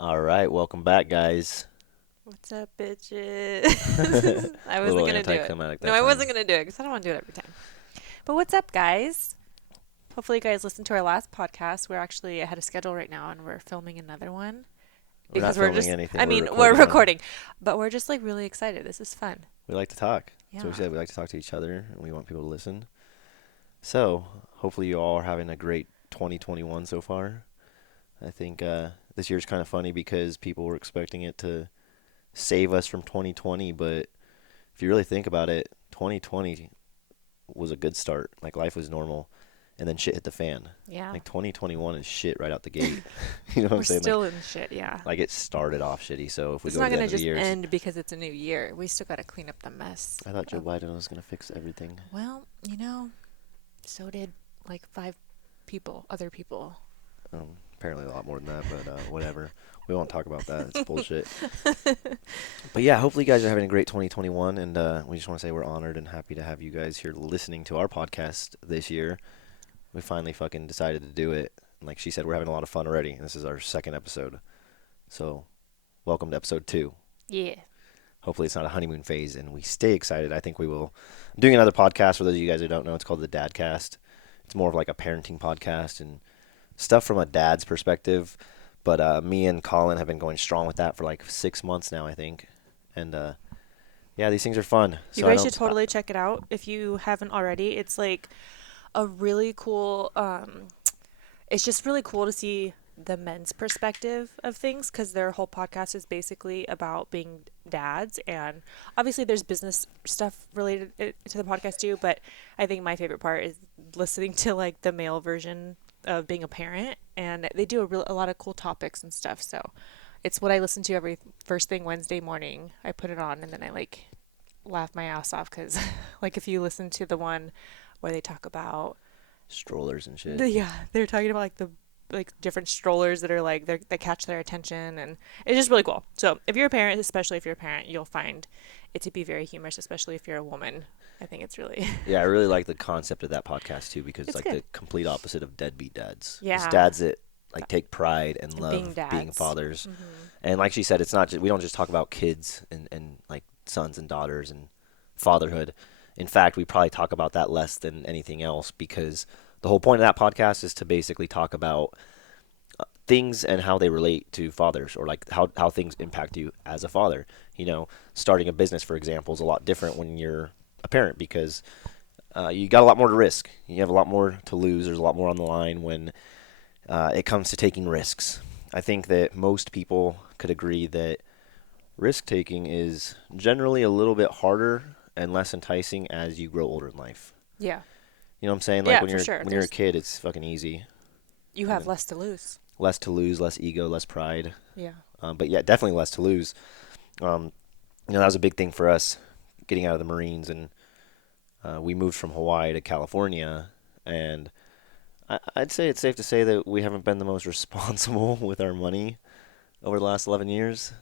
All right, welcome back, guys. What's up, bitches? I A wasn't little gonna do it. anticlimactic No, that I time. wasn't gonna do it because I don't want to do it every time. But what's up, guys? Hopefully, you guys listened to our last podcast. We're actually ahead of schedule right now, and we're filming another one We're not because we're filming just. anything, I we're mean, we're recording one. recording, but we're just like really excited. This is fun. We like to talk. So we Yeah. said we like to talk to each other and we want people to listen. So, hopefully you all are having a great 2021 so far. I think this year's kind of funny because people were expecting it to save us from 2020, but if you really think about it, 2020 was a good start. Like life was normal and then shit hit the fan. Yeah. Like 2021 is shit right out the gate. You know what I'm We're saying? Like still in shit. Yeah. Like it started off shitty. So if we It's go to not the end gonna of the just year, end because it's a new year. We still gotta clean up the mess. I thought Joe Biden was gonna fix everything. Well, so did like five people, other people. Apparently a lot more than that, but whatever. We won't talk about that. It's bullshit. But yeah, hopefully you guys are having a great 2021, and we just want to say we're honored and happy to have you guys here listening to our podcast this year. We finally fucking decided to do it. And like she said, we're having a lot of fun already, and this is our second episode. So, welcome to episode 2. Yeah. Hopefully it's not a honeymoon phase and we stay excited. I think we will. I'm doing another podcast for those of you guys who don't know. It's called the Dadcast. It's more of like a parenting podcast and stuff from a dad's perspective. But me and Colin have been going strong with that for like 6 months now, I think. And yeah, these things are fun. You So I guys should don't. totally check it out if you haven't already. It's like a really cool it's just really cool to see the men's perspective of things because their whole podcast is basically about being dads, and obviously there's business stuff related to the podcast too, but I think my favorite part is listening to like the male version of being a parent, and they do a lot of cool topics and stuff. So it's what I listen to every first thing Wednesday morning. I put it on and then I like laugh my ass off because like if you listen to the one where they talk about Strollers and shit. yeah, they're talking about like the like different strollers that are like they catch their attention, and it's just really cool. So if you're a parent, especially if you're a parent, you'll find it to be very humorous, especially if you're a woman. I think it's really Yeah, I really like the concept of that podcast too because it's it's like good. the complete opposite of deadbeat dads. It's Yeah, dads that like take pride and being love being dads. fathers. Hmm. And like she said, it's not just, we don't just talk about kids and like sons and daughters and fatherhood. In fact, we probably talk about that less than anything else because the whole point of that podcast is to basically talk about things and how they relate to fathers or like how things impact you as a father. You know, starting a business, for example, is a lot different when you're a parent because you got a lot more to risk. You have a lot more to lose. There's a lot more on the line when it comes to taking risks. I think that most people could agree that risk taking is generally a little bit harder and less enticing as you grow older in life. Yeah, You know what I'm saying? Like yeah, for sure. when you're a kid, it's fucking easy. You And have then less to lose. less to lose, less ego, less pride. Yeah. But yeah, definitely less to lose. Um, that was a big thing for us getting out of the Marines, and we moved from Hawaii to California, and I'd say it's safe to say that we haven't been the most responsible with our money over the last 11 years.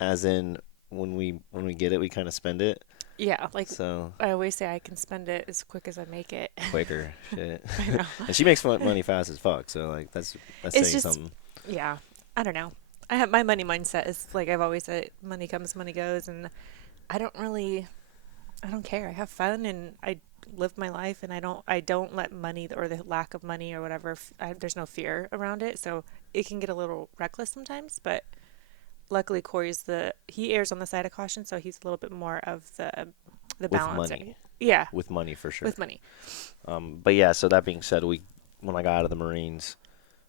As in, when we get it, we kind of spend it. Yeah, like So I always say, I can spend it as quick as I make it. quicker, shit. I know. And she makes money fast as fuck. So like that's It's saying just, something. yeah, I don't know. I have my money mindset is like I've always said, money comes, money goes, and I don't really, I don't care. I have fun and I live my life, and I don't let money or the lack of money or whatever. There's no fear around it, so it can get a little reckless sometimes. But luckily, Corey's he errs on the side of caution, so he's a little bit more of the With balance. money, Yeah, with money for sure. with money. But yeah, so that being said, when I got out of the Marines,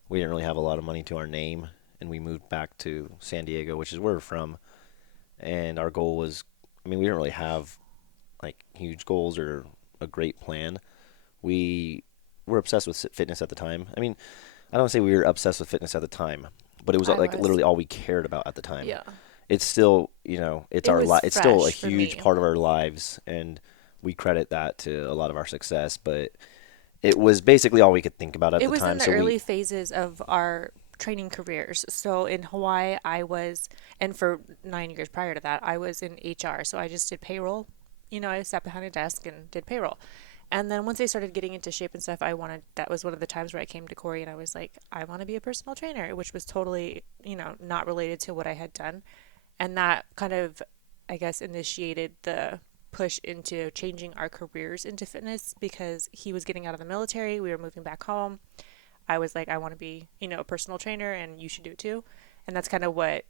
we didn't really have a lot of money to our name, and we moved back to San Diego, which is where we're from. And our goal was, I mean, we didn't really have like huge goals or a great plan. We were obsessed with fitness at the time. I mean, I don't say we were obsessed with fitness at the time, but it was I like was. literally all we cared about at the time. Yeah. It's still, it's It our was it's still a fresh for huge me. part of our lives, and we credit that to a lot of our success. But it was basically all we could think about at It the was in time. the So we early phases of our training careers. So in Hawaii, and for 9 years prior to that, I was in HR. So I just did payroll. I sat behind a desk and did payroll. And then once I started getting into shape and stuff, that was one of the times where I came to Corey and I was like, I want to be a personal trainer, which was totally, not related to what I had done. And that kind of, I guess, initiated the push into changing our careers into fitness because he was getting out of the military. We were moving back home. I was like, I want to be, a personal trainer and you should do it too. And that's kind of what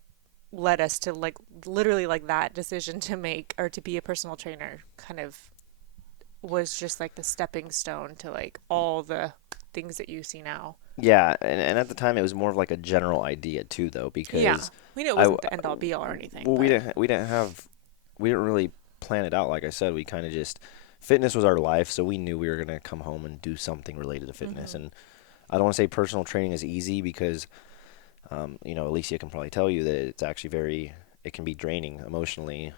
led us to like literally like that decision to make or to be a personal trainer kind of was just like the stepping stone to like all the things that you see now. Yeah, and at the time it was more of like a general idea too, though, Yeah. because We knew it I wasn't the end all be all or anything, well, but we didn't really plan it out. Like I said, we kind of just fitness was our life, so we knew we were gonna come home and do something related to fitness. hmm And I don't want to say personal training is easy because, Alicia can probably tell you that it's actually it can be draining emotionally,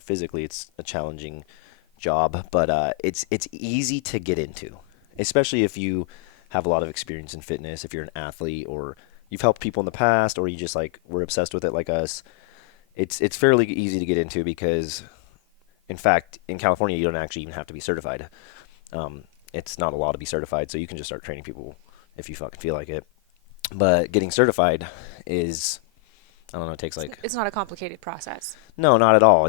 physically. It's a challenging job, but it's easy to get into, especially if you have a lot of experience in fitness. If you're an athlete or you've helped people in the past, or you just like were obsessed with it like us, it's fairly easy to get into because, in fact, in California, you don't actually even have to be certified. It's not a law to be certified, so you can just start training people if you fucking feel like it. But getting certified is, I don't know, it takes it's, like, it's not a complicated process. no, not at all.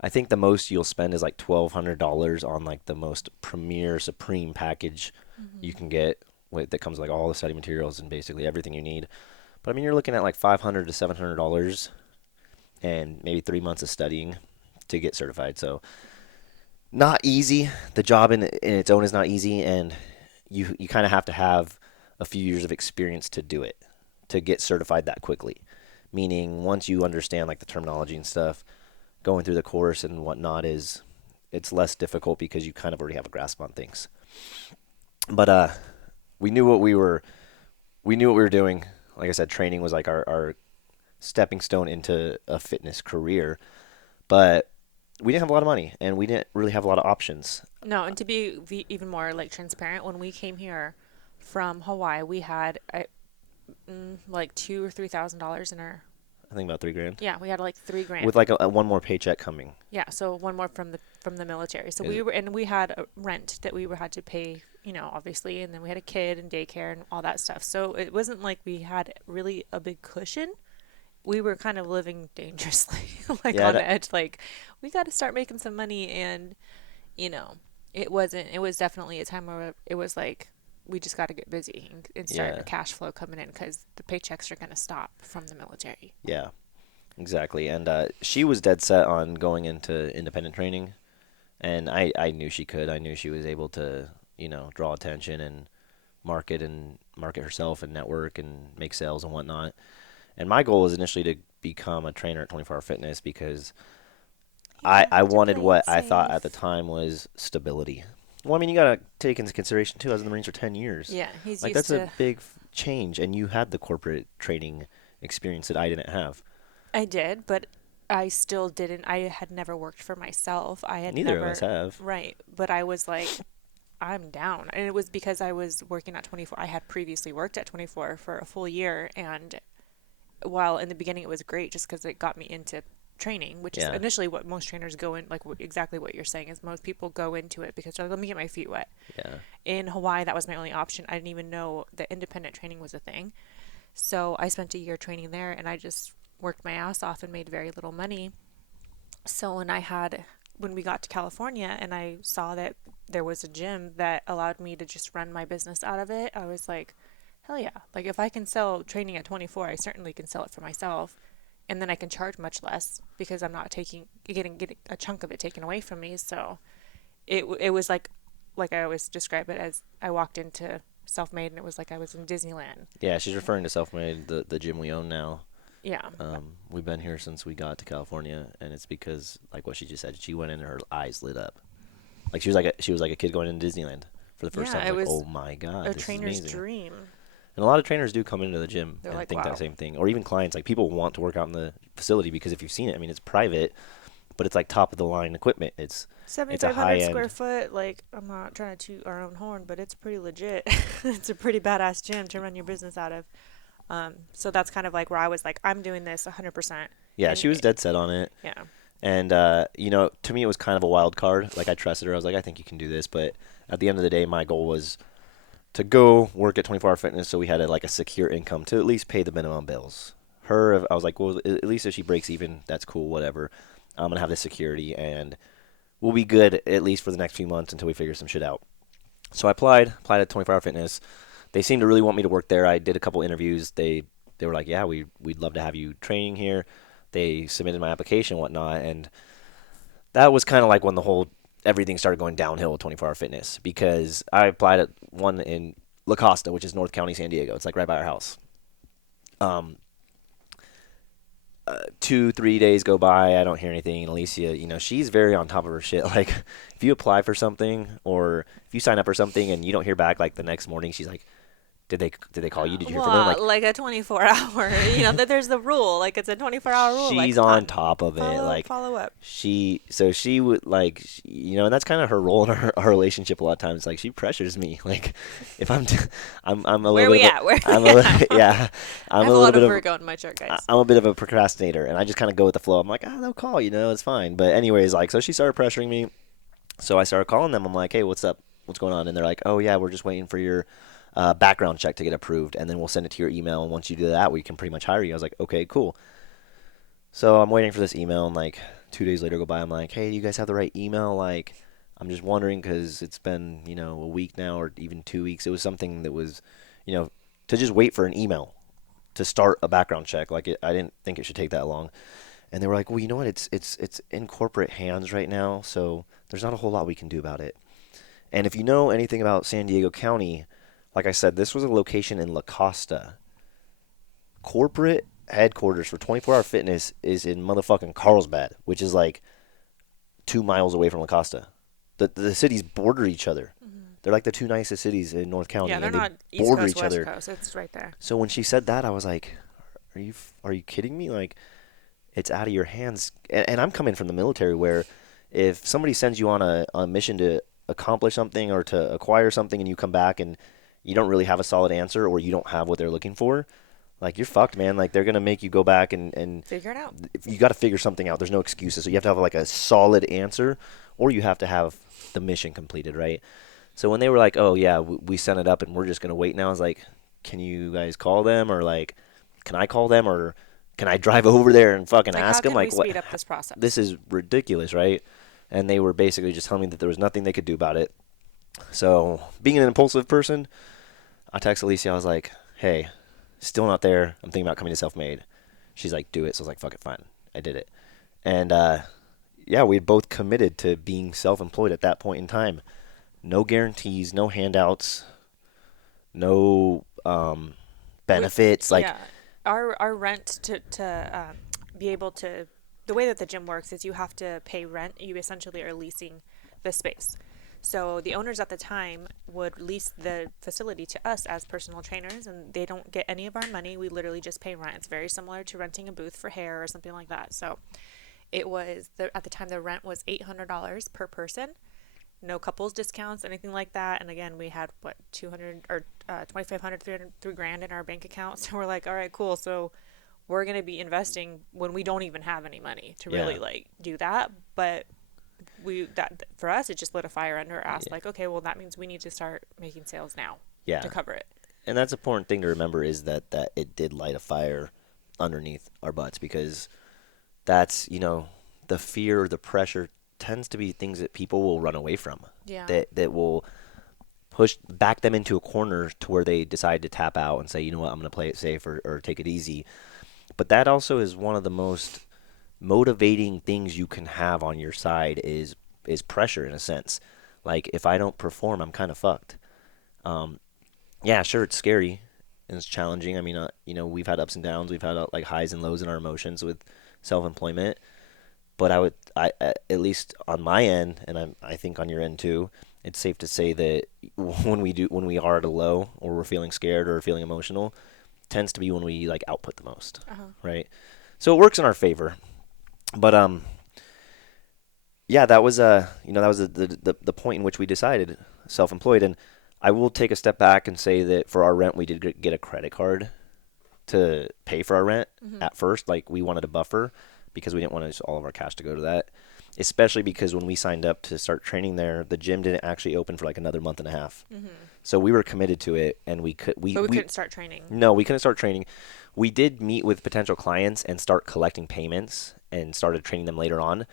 I think the most you'll spend is like $1,200 on like the most premier supreme package you hmm can get that comes with like all the study materials and basically everything you need. But I mean, you're looking at like $500 to $700 and maybe 3 months of studying to get certified. So not easy. The job in its own is not easy, and you kind of have to have a few years of experience to do it, to get certified that quickly. Meaning, once you understand like the terminology and stuff, going through the course and whatnot it's less difficult because you kind of already have a grasp on things. But we knew what we were doing. Like I said, training was like our stepping stone into a fitness career. But we didn't have a lot of money, and we didn't really have a lot of options. No, and to be even more like transparent, when we came here from Hawaii, we had like $2,000 or $3,000 in our. I think about 3 grand, Yeah, we had like 3 grand. with like a one more paycheck coming. Yeah, so one more from the military. So Is we had a rent that had to pay, obviously, and then we had a kid and daycare and all that stuff. So it wasn't like we had really a big cushion. We were kind of living dangerously, like Yeah, on the edge. Like we got to start making some money, and you know, it wasn't. It was definitely a time where it was like we just got to get busy and start yeah, a cash flow coming in because the paychecks are gonna stop from the military. yeah, exactly. And she was dead set on going into independent training, and I knew she could. I knew she was able to, draw attention and market herself and network and make sales and whatnot. And my goal was initially to become a trainer at 24 Hour Fitness because You I have to wanted play it what I thought at the safe. time was stability. Well, I mean, you gotta take into consideration too. I was in the Marines for 10 years. Yeah, he's Like used that's a to. big change, and you had the corporate training experience that I didn't have. I did, but I still didn't. I had never worked for myself. I had Neither of us never, have. right. But I was like, I'm down. And it was because I was working at 24. I had previously worked at 24 for a full year. And while in the beginning it was great just because it got me into training, which is Yeah, initially what most trainers go in, like exactly what you're saying is most people go into it because they're like, let me get my feet wet. yeah, In Hawaii, that was my only option. I didn't even know that independent training was a thing. So I spent a year training there and I just worked my ass off and made very little money. So when we got to California and I saw that there was a gym that allowed me to just run my business out of it, I was like, hell yeah. Like if I can sell training at 24, I certainly can sell it for myself. And then I can charge much less because I'm not getting a chunk of it taken away from me. So it was like I always describe it as I walked into self-made and it was like I was in Disneyland. yeah. She's referring to Self-Made, the gym we own now. Yeah. We've been here since we got to California, and it's because, like what she just said, she went in and her eyes lit up. Like she was like a kid going into Disneyland for the first time. Yeah, It's it like, was oh my god, a this is trainer's amazing. dream. And a lot of trainers do come into the gym They're and like, think that wow, same thing, or even clients. Like people want to work out in the facility because if you've seen it, I mean, it's private, but it's like top of the line equipment. It's a high 7,500 end. square foot. Like, I'm not trying to toot our own horn, but it's pretty legit. It's a pretty badass gym to run your business out of. So that's kind of like where I was like, I'm doing this 100%. Yeah, And she was dead set on it, yeah, And to me, it was kind of a wild card. Like I trusted her. I was like, I think you can do this. But at the end of the day, my goal was to go work at 24 Hour Fitness, so we had like a secure income to at least pay the minimum bills. Her, I was like, well, at least if she breaks even, that's cool. Whatever. I'm gonna have this security, and we'll be good at least for the next few months until we figure some shit out. So I applied at 24 Hour Fitness. They seemed to really want me to work there. I did a couple interviews. They were like, yeah, we'd love to have you training here. They submitted my application and whatnot, and that was kind of like when the whole everything started going downhill with 24 Hour Fitness because I applied at one in La Costa, which is North County, San Diego. It's like right by our house. Um, 2, 3 days go by, I don't hear anything. And Alicia, she's very on top of her shit. Like, if you apply for something or if you sign up for something and you don't hear back, like the next morning, she's like, "Did they call you? Did you hear from them?" Well, Like, like a 24-hour, that there's the rule. Like it's a 24-hour rule. Like, she's come on on, top of it. Like, follow up. she would like, and that's kind of her role in our relationship. A lot of times, like, she pressures me. Like, if I'm a Where little we bit at? Where I'm we a at? yeah, I I'm have a a little lot bit of of Virgo in my chart, guys. I'm a bit of a procrastinator, and I just kind of go with the flow. I'm like, they'll call, it's fine. But anyways, like, so she started pressuring me. So I started calling them. I'm like, hey, what's up? What's going on? And they're like, oh yeah, we're just waiting for your background check to get approved, and then we'll send it to your email. And once you do that, we can pretty much hire you. I was like, okay, cool. So I'm waiting for this email, and like 2 days later go by. I'm like, hey, do you guys have the right email? Like, I'm just wondering because it's been a week now or even 2 weeks. It was something that was, you know, to just wait for an email to start a background check. Like, I didn't think it should take that long. And they were like, well, you know what? It's in corporate hands right now, so there's not a whole lot we can do about it. And if you know anything about San Diego County, like I said, this was a location in La Costa. Corporate headquarters for 24 Hour Fitness is in motherfucking Carlsbad, which is like 2 miles away from La Costa. The cities border each other. They're like the two nicest cities in North County, Yeah, they're and they not East border Coast, each West other. Coast. It's right there. So when she said that, I was like, are you kidding me? Like, it's out of your hands. And I'm coming from the military where if somebody sends you on a mission to accomplish something or to acquire something and you come back and you don't really have a solid answer or you don't have what they're looking for, like, you're fucked, man. Like, they're going to make you go back and Figure it out. you got to figure something out. There's no excuses. So you have to have like a solid answer or you have to have the mission completed, right? So when they were like, oh, yeah, we sent it up and we're just going to wait now, I was like, can you guys call them or like, can I call them or can I drive over there and fucking Like, how ask them? can we Like, what? speed up this process? This is ridiculous, right? And they were basically just telling me that there was nothing they could do about it. So, being an impulsive person, I texted Alicia. I was like, hey, still not there. I'm thinking about coming to Self Made. She's like, do it. So I was like, fuck it, fine. I did it. And yeah, we had both committed to being self employed at that point in time. No guarantees, no handouts, no We, benefits. Like, yeah, our rent to be able to, the way that the gym works is you have to pay rent. You essentially are leasing the space. So the owners at the time would lease the facility to us as personal trainers, and they don't get any of our money. We literally just pay rent. It's very similar to renting a booth for hair or something like that. So it was at the time the rent was $800 per person, no couples discounts, anything like that. And again, we had what 200 or 2,500, 300, 3 grand in our bank account. So we're like, all right, cool. So we're gonna be investing when we don't even have any money to yeah, really like do that. But that for us, it just lit a fire under our ass. yeah, Like, okay, well that means we need to start making sales now yeah. to cover it. And that's an important thing to remember is that it did light a fire underneath our butts because that's the fear, the pressure tends to be things that people will run away from. Yeah. That will back them into a corner to where they decide to tap out and say, you know what, I'm going to play it safe or take it easy. But that also is one of the most motivating things you can have on your side is pressure in a sense. Like, if I don't perform, I'm kind of fucked. Um, yeah, sure, it's scary and it's challenging. I mean, we've had ups and downs. We've had like highs and lows in our emotions with self-employment. But at least on my end, and I think on your end too, it's safe to say that when we are at a low or we're feeling scared or feeling emotional, tends to be when we like output the most, Uh-huh. right? So it works in our favor. But yeah, that was the point in which we decided self-employed, and I will take a step back and say that for our rent, we did get a credit card to pay for our rent Hmm. at first. Like, we wanted a buffer because we didn't want just all of our cash to go to that. Especially because when we signed up to start training there, the gym didn't actually open for like another month and a half. Mm-hmm. So we were committed to it, and But we couldn't start training. no, we couldn't start training. We did meet with potential clients and start collecting payments and started training them later on.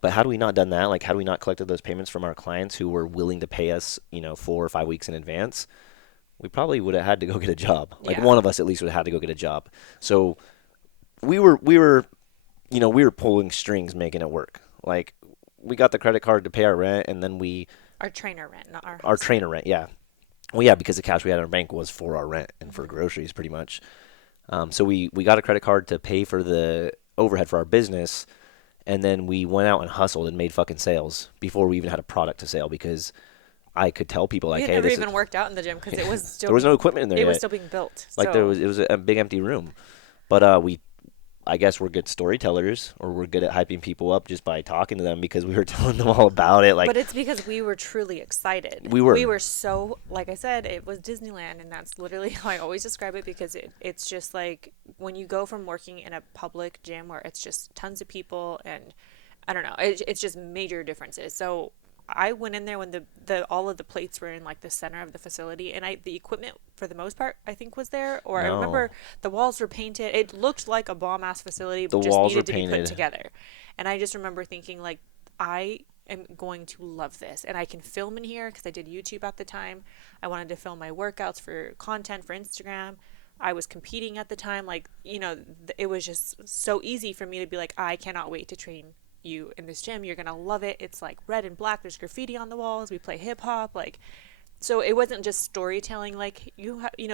But had we not done that, like had we not collected those payments from our clients who were willing to pay us, 4 or 5 weeks in advance, we probably would have had to go get a job. Like Yeah. one of us at least would have had to go get a job. So we were pulling strings making it work. Like we got the credit card to pay our rent, and then Our trainer rent, not our our house rent. trainer rent, yeah. Well, yeah, because the cash we had in our bank was for our rent and for Mm-hmm. groceries, pretty much. So we got a credit card to pay for the overhead for our business, and then we went out and hustled and made fucking sales before we even had a product to sell because I could tell people We like, had hey, never this is even worked out in the gym because it was still there was no being, equipment in there it was yet. still being built. Like So it was a big empty room. But I guess we're good storytellers, or we're good at hyping people up just by talking to them because we were telling them all about it. Like but it's because we were truly excited. We were. We were so, like I said, it was Disneyland, and that's literally how I always describe it because it's just like when you go from working in a public gym where it's just tons of people and I don't know, it's just major differences. So I went in there when the all of the plates were in like the center of the facility, and the equipment for the most part I think was there. Or I no, remember the walls were painted. It looked like a bomb ass facility, the but just walls were needed to be put painted. together. And I just remember thinking like I am going to love this, and I can film in here because I did YouTube at the time. I wanted to film my workouts for content for Instagram. I was competing at the time, like it was just so easy for me to be like, I cannot wait to train you in this gym. You're gonna love it. It's like red and black. There's graffiti on the walls. We play hip hop. Like, so it wasn't just storytelling. Like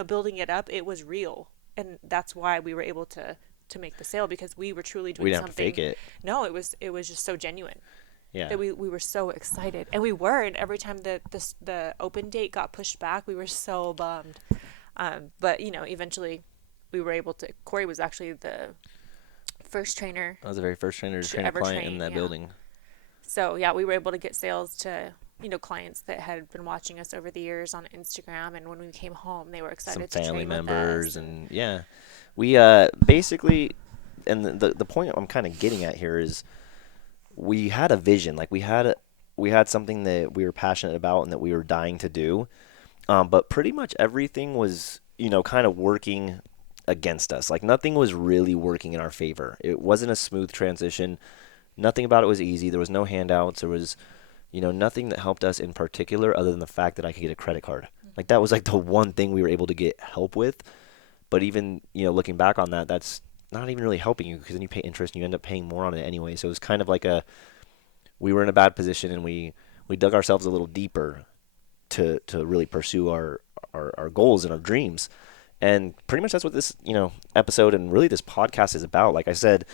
building it up. It was real, and that's why we were able to make the sale because we were truly We doing didn't have to something. fake it. No, it was just so genuine Yeah. that we were so excited, and we were. And every time the open date got pushed back, we were so bummed. But eventually, we were able to. Corey was actually the first trainer I was the very first trainer to to train a ever client train. in that Yeah. building. So yeah, we were able to get sales to clients that had been watching us over the years on Instagram, and when we came home, they were Some excited to family train with members, us. and yeah, we basically, and the point I'm kind of getting at here is we had a vision, like we had something that we were passionate about and that we were dying to do, but pretty much everything was kind of working against us. Like nothing was really working in our favor. It wasn't a smooth transition. Nothing about it was easy. There was no handouts. There was nothing that helped us in particular other than the fact that I could get a credit card. Like that was like the one thing we were able to get help with. But even, looking back on that, that's not even really helping you because then you pay interest and you end up paying more on it anyway. So it was kind of like we were in a bad position and we dug ourselves a little deeper to really pursue our goals and our dreams. And pretty much that's what this, episode and really this podcast is about. Like I said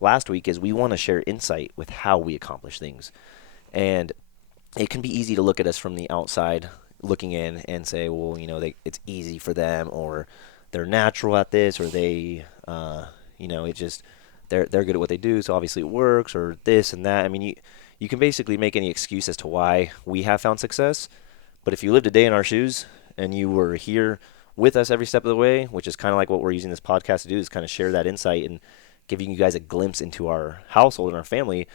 last week, is we want to share insight with how we accomplish things. And it can be easy to look at us from the outside looking in and say, well, it's easy for them, or they're natural at this, or they, it just, they're good at what they do, so obviously it works, or this and that. I mean, you can basically make any excuse as to why we have found success. But if you lived a day in our shoes and you were here with us every step of the way, which is kind of like what we're using this podcast to do, is kind of share that insight and giving you guys a glimpse into our household and our family,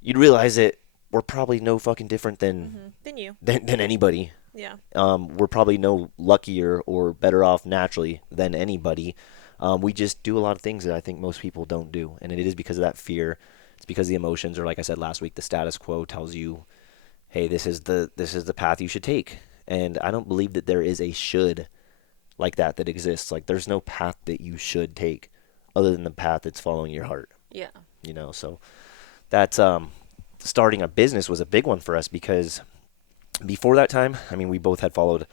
you'd realize that we're probably no fucking different Than you. than anybody. Yeah. We're probably no luckier or better off naturally than anybody. We just do a lot of things that I think most people don't do, and it is because of that fear. It's because the emotions, or like I said last week, the status quo tells you, hey, this is the path you should take. And I don't believe that there is a should like that exists. Like there's no path that you should take other than the path that's following your heart. Yeah. So that's starting a business was a big one for us because before that time, I mean, we both had followed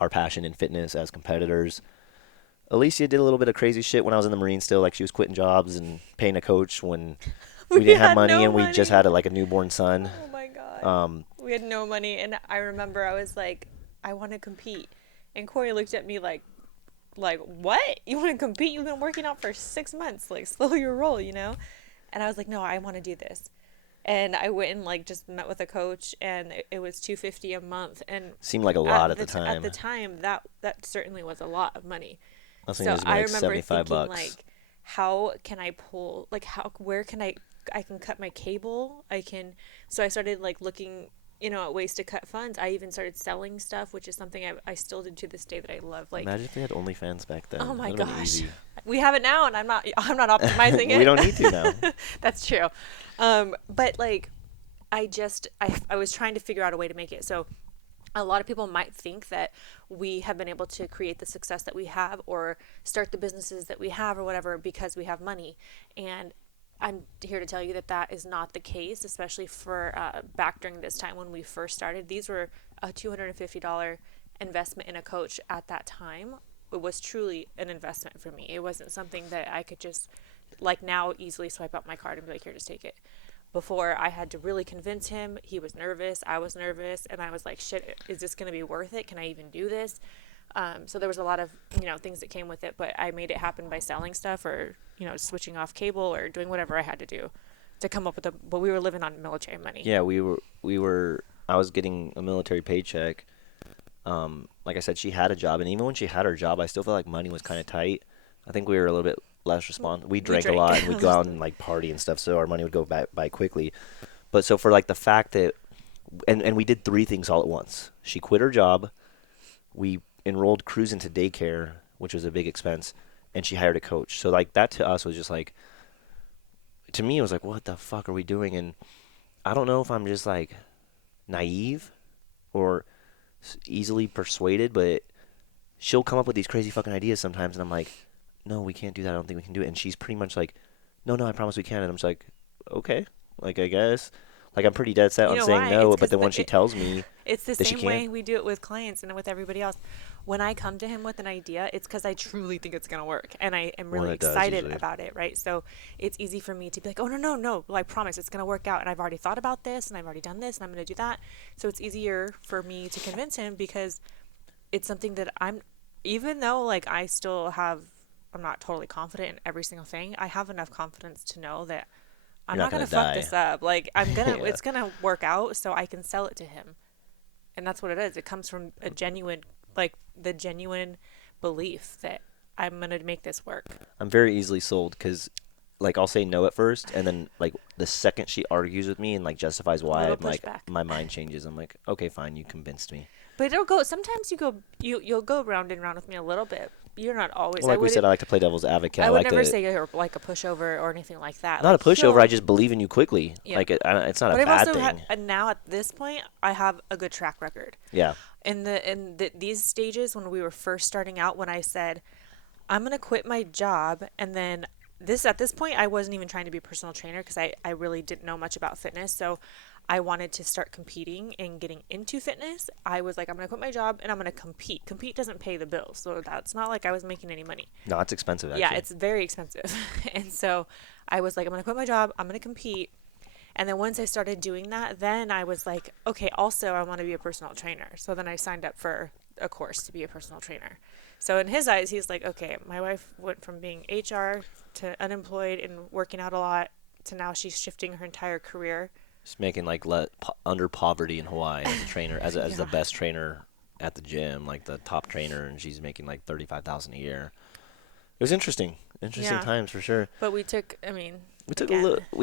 our passion in fitness as competitors. Alicia did a little bit of crazy shit when I was in the Marines still, like she was quitting jobs and paying a coach when we didn't have had money no and we just money. had a newborn son. Oh my god. Um, We had no money, and I remember I was like, I want to compete, and Corey looked at me like what? You want to compete? You've been working out for 6 months. Like slow your roll, And I was like, no, I want to do this. And I went and like just met with a coach, and it was $250 a month, and seemed like a lot at the At time. the time, that certainly was a lot of money. I was thinking So it was I like remember 75 thinking bucks. like, how can I pull, like, where can I can cut my cable. So I started like looking, at ways to cut funds. I even started selling stuff, which is something I still do to this day that I love. Like, Imagine if they had OnlyFans back oh then. my That'd have been gosh, easy. we have it now, and I'm not optimizing We it. don't need to now. That's true. But like, I was trying to figure out a way to make it so a lot of people might think that we have been able to create the success that we have or start the businesses that we have or whatever because we have money. And I'm here to tell you that that is not the case, especially for back during this time when we first started. These were a $250 investment in a coach at that time. It was truly an investment for me. It wasn't something that I could just, like now, easily swipe out my card and be like, here, just take it. Before, I had to really convince him. He was nervous. I was nervous. And I was like, shit, is this going to be worth it? Can I even do this? So there was a lot of, things that came with it, but I made it happen by selling stuff or, switching off cable or doing whatever I had to do to come up with but we were living on military money. Yeah, I was getting a military paycheck. Like I said, she had a job, and even when she had her job, I still felt like money was kind of tight. I think we were a little bit less responsible. We drank a drank. lot, and we'd go out and like party and stuff, so our money would go by quickly. But so for like the fact that, and we did three things all at once. She quit her job. We enrolled Cruz into daycare, which was a big expense, and she hired a coach. So like that to us was just like, to me it was like, what the fuck are we doing? And I don't know if I'm just like naive or easily persuaded, but she'll come up with these crazy fucking ideas sometimes, and I'm like, no, we can't do that. I don't think we can do it. And she's pretty much like, no, no, I promise we can. And I'm just like, okay, like I guess, like I'm pretty dead set You on know saying why? no, but then when she tells me It's the that she same way can't, we do it with clients and with everybody else. When I come to him with an idea, it's because I truly think it's going to work and I am well, really it does excited usually. about it, right? So it's easy for me to be like, oh, no, no, no. Well, I promise it's going to work out. And I've already thought about this and I've already done this and I'm going to do that. So it's easier for me to convince him because it's something that even though like I'm not totally confident in every single thing, I have enough confidence to know that I'm You're not not gonna gonna fuck die. this up. Like Yeah. it's gonna work out, so I can sell it to him, and that's what it is. It comes from the genuine belief that I'm gonna make this work. I'm very easily sold because, like, I'll say no at first, and then like the second she argues with me and like justifies A why, little I'm like, pushback, my mind changes. I'm like, okay, fine, you convinced me. but it'll go. Sometimes you'll go round and round with me a little bit. You're not always. Well, like we said, I like to play devil's advocate. I I would like never to say you're like a pushover or anything like that. not a Like pushover. I he'll. just believe in you quickly. Yeah. Like it's not But a I've bad also thing. and now at this point, I have a good track record. Yeah. These stages when we were first starting out, when I said I'm gonna quit my job, and then at this point I wasn't even trying to be a personal trainer because I really didn't know much about fitness, so I wanted to start competing and getting into fitness. I was like, I'm gonna quit my job and I'm gonna compete doesn't pay the bills, so that's not like I was making any money. No, it's expensive Yeah, actually. it's very expensive. And so I was like, I'm gonna quit my job, I'm gonna compete. And then once I started doing that, then I was like, okay, also I want to be a personal trainer. So then I signed up for a course to be a personal trainer. So in his eyes, he's like, okay, my wife went from being HR to unemployed and working out a lot to now she's shifting her entire career. Just making like under poverty in Hawaii as a trainer, as the Yeah. best trainer at the gym, like the top trainer, and she's making like 35,000 a year. It was interesting Yeah. times for sure. But we took, I mean, We again,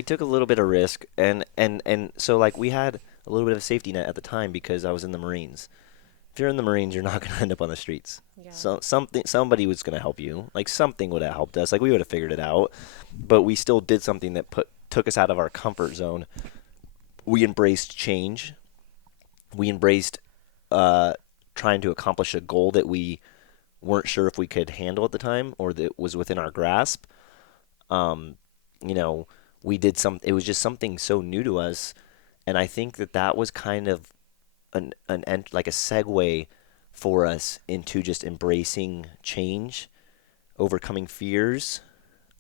took a little bit of risk, and so like we had a little bit of a safety net at the time because I was in the Marines. If you're in the Marines, you're not gonna end up on the streets. yeah. So somebody was gonna help you. Like something would have helped us. Like we would have figured it out, but we still did something that took us out of our comfort zone. We embraced change. We embraced trying to accomplish a goal that we weren't sure if we could handle at the time or that was within our grasp. Um, you know, we did it was just something so new to us, and I think that was kind of like a segue for us into just embracing change, overcoming fears,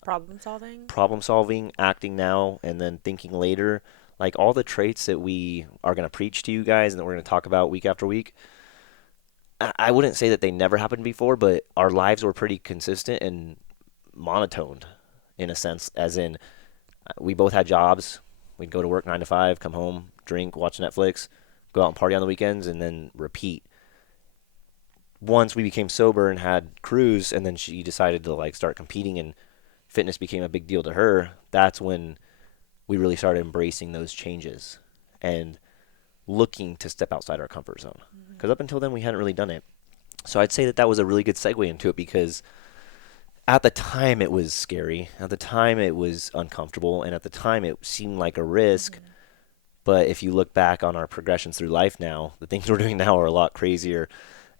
Problem solving. problem solving, acting now, and then thinking later. Like all the traits that we are going to preach to you guys and that we're going to talk about week after week. I wouldn't say that they never happened before, but our lives were pretty consistent and monotoned in a sense, as in we both had jobs. We'd go to work 9 to 5, come home, drink, watch Netflix, go out and party on the weekends, and then repeat. Once we became sober and had Cruz, and then she decided to like start competing and fitness became a big deal to her, that's when we really started embracing those changes and looking to step outside our comfort zone. Because up until then, we hadn't really done it. So I'd say that that was a really good segue into it because at the time it was scary. At the time it was uncomfortable. And at the time it seemed like a risk. Mm-hmm. But if you look back on our progressions through life now, the things we're doing now are a lot crazier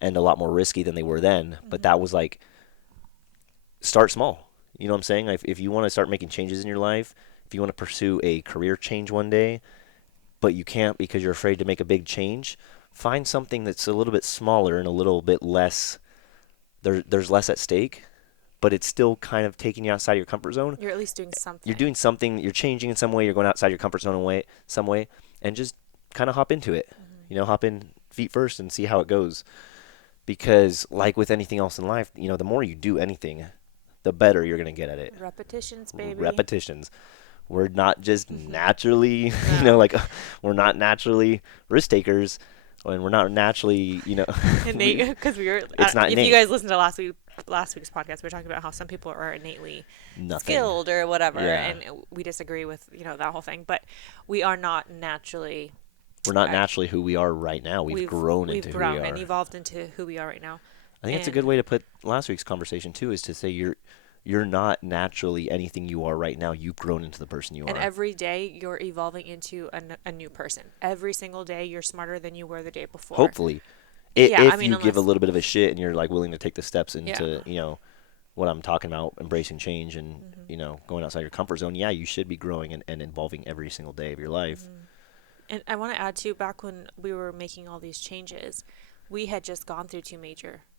and a lot more risky than they were then. But Mm-hmm. that was like, start small. You know what I'm saying? Like, if you want to start making changes in your life, if you want to pursue a career change one day, but you can't because you're afraid to make a big change, find something that's a little bit smaller and a little bit less, there's less at stake, but it's still kind of taking you outside your comfort zone. You're at least doing You're something. doing something, you're changing in some way, you're going outside your comfort zone in way, some way, and just kind of hop into it. Mm-hmm. You know, hop in feet first and see how it goes. Because, like with anything else in life, you know, the more you do anything, the better you're going to get at it. Repetitions, baby. Repetitions. We're not just Mm-hmm. naturally, No. we're not naturally risk takers, and we're not naturally, Innate, because we were. it's not If you innate. guys listened to last week's podcast, we were talking about how some people are innately Nothing. skilled or whatever, Yeah. and we disagree with that whole thing. But we are not naturally. We're not Uh, naturally who we are right now. We've grown we've into who we grown and are. evolved into who we are right now, I think it's a good and way to put last week's conversation too, is to say you're not naturally anything you are right now. You've grown into the person you and are. every day you're evolving into a new person. Every single day you're smarter than you were the day before. Hopefully, Yeah, I if mean, you give a unless little bit of a shit and you're like willing to take the steps yeah. into, what I'm talking about, embracing change and, Hmm. going outside your comfort zone, yeah, you should be growing and evolving every single day of your life. Hmm. And I want to add too, back when we were making all these changes, we had just gone through two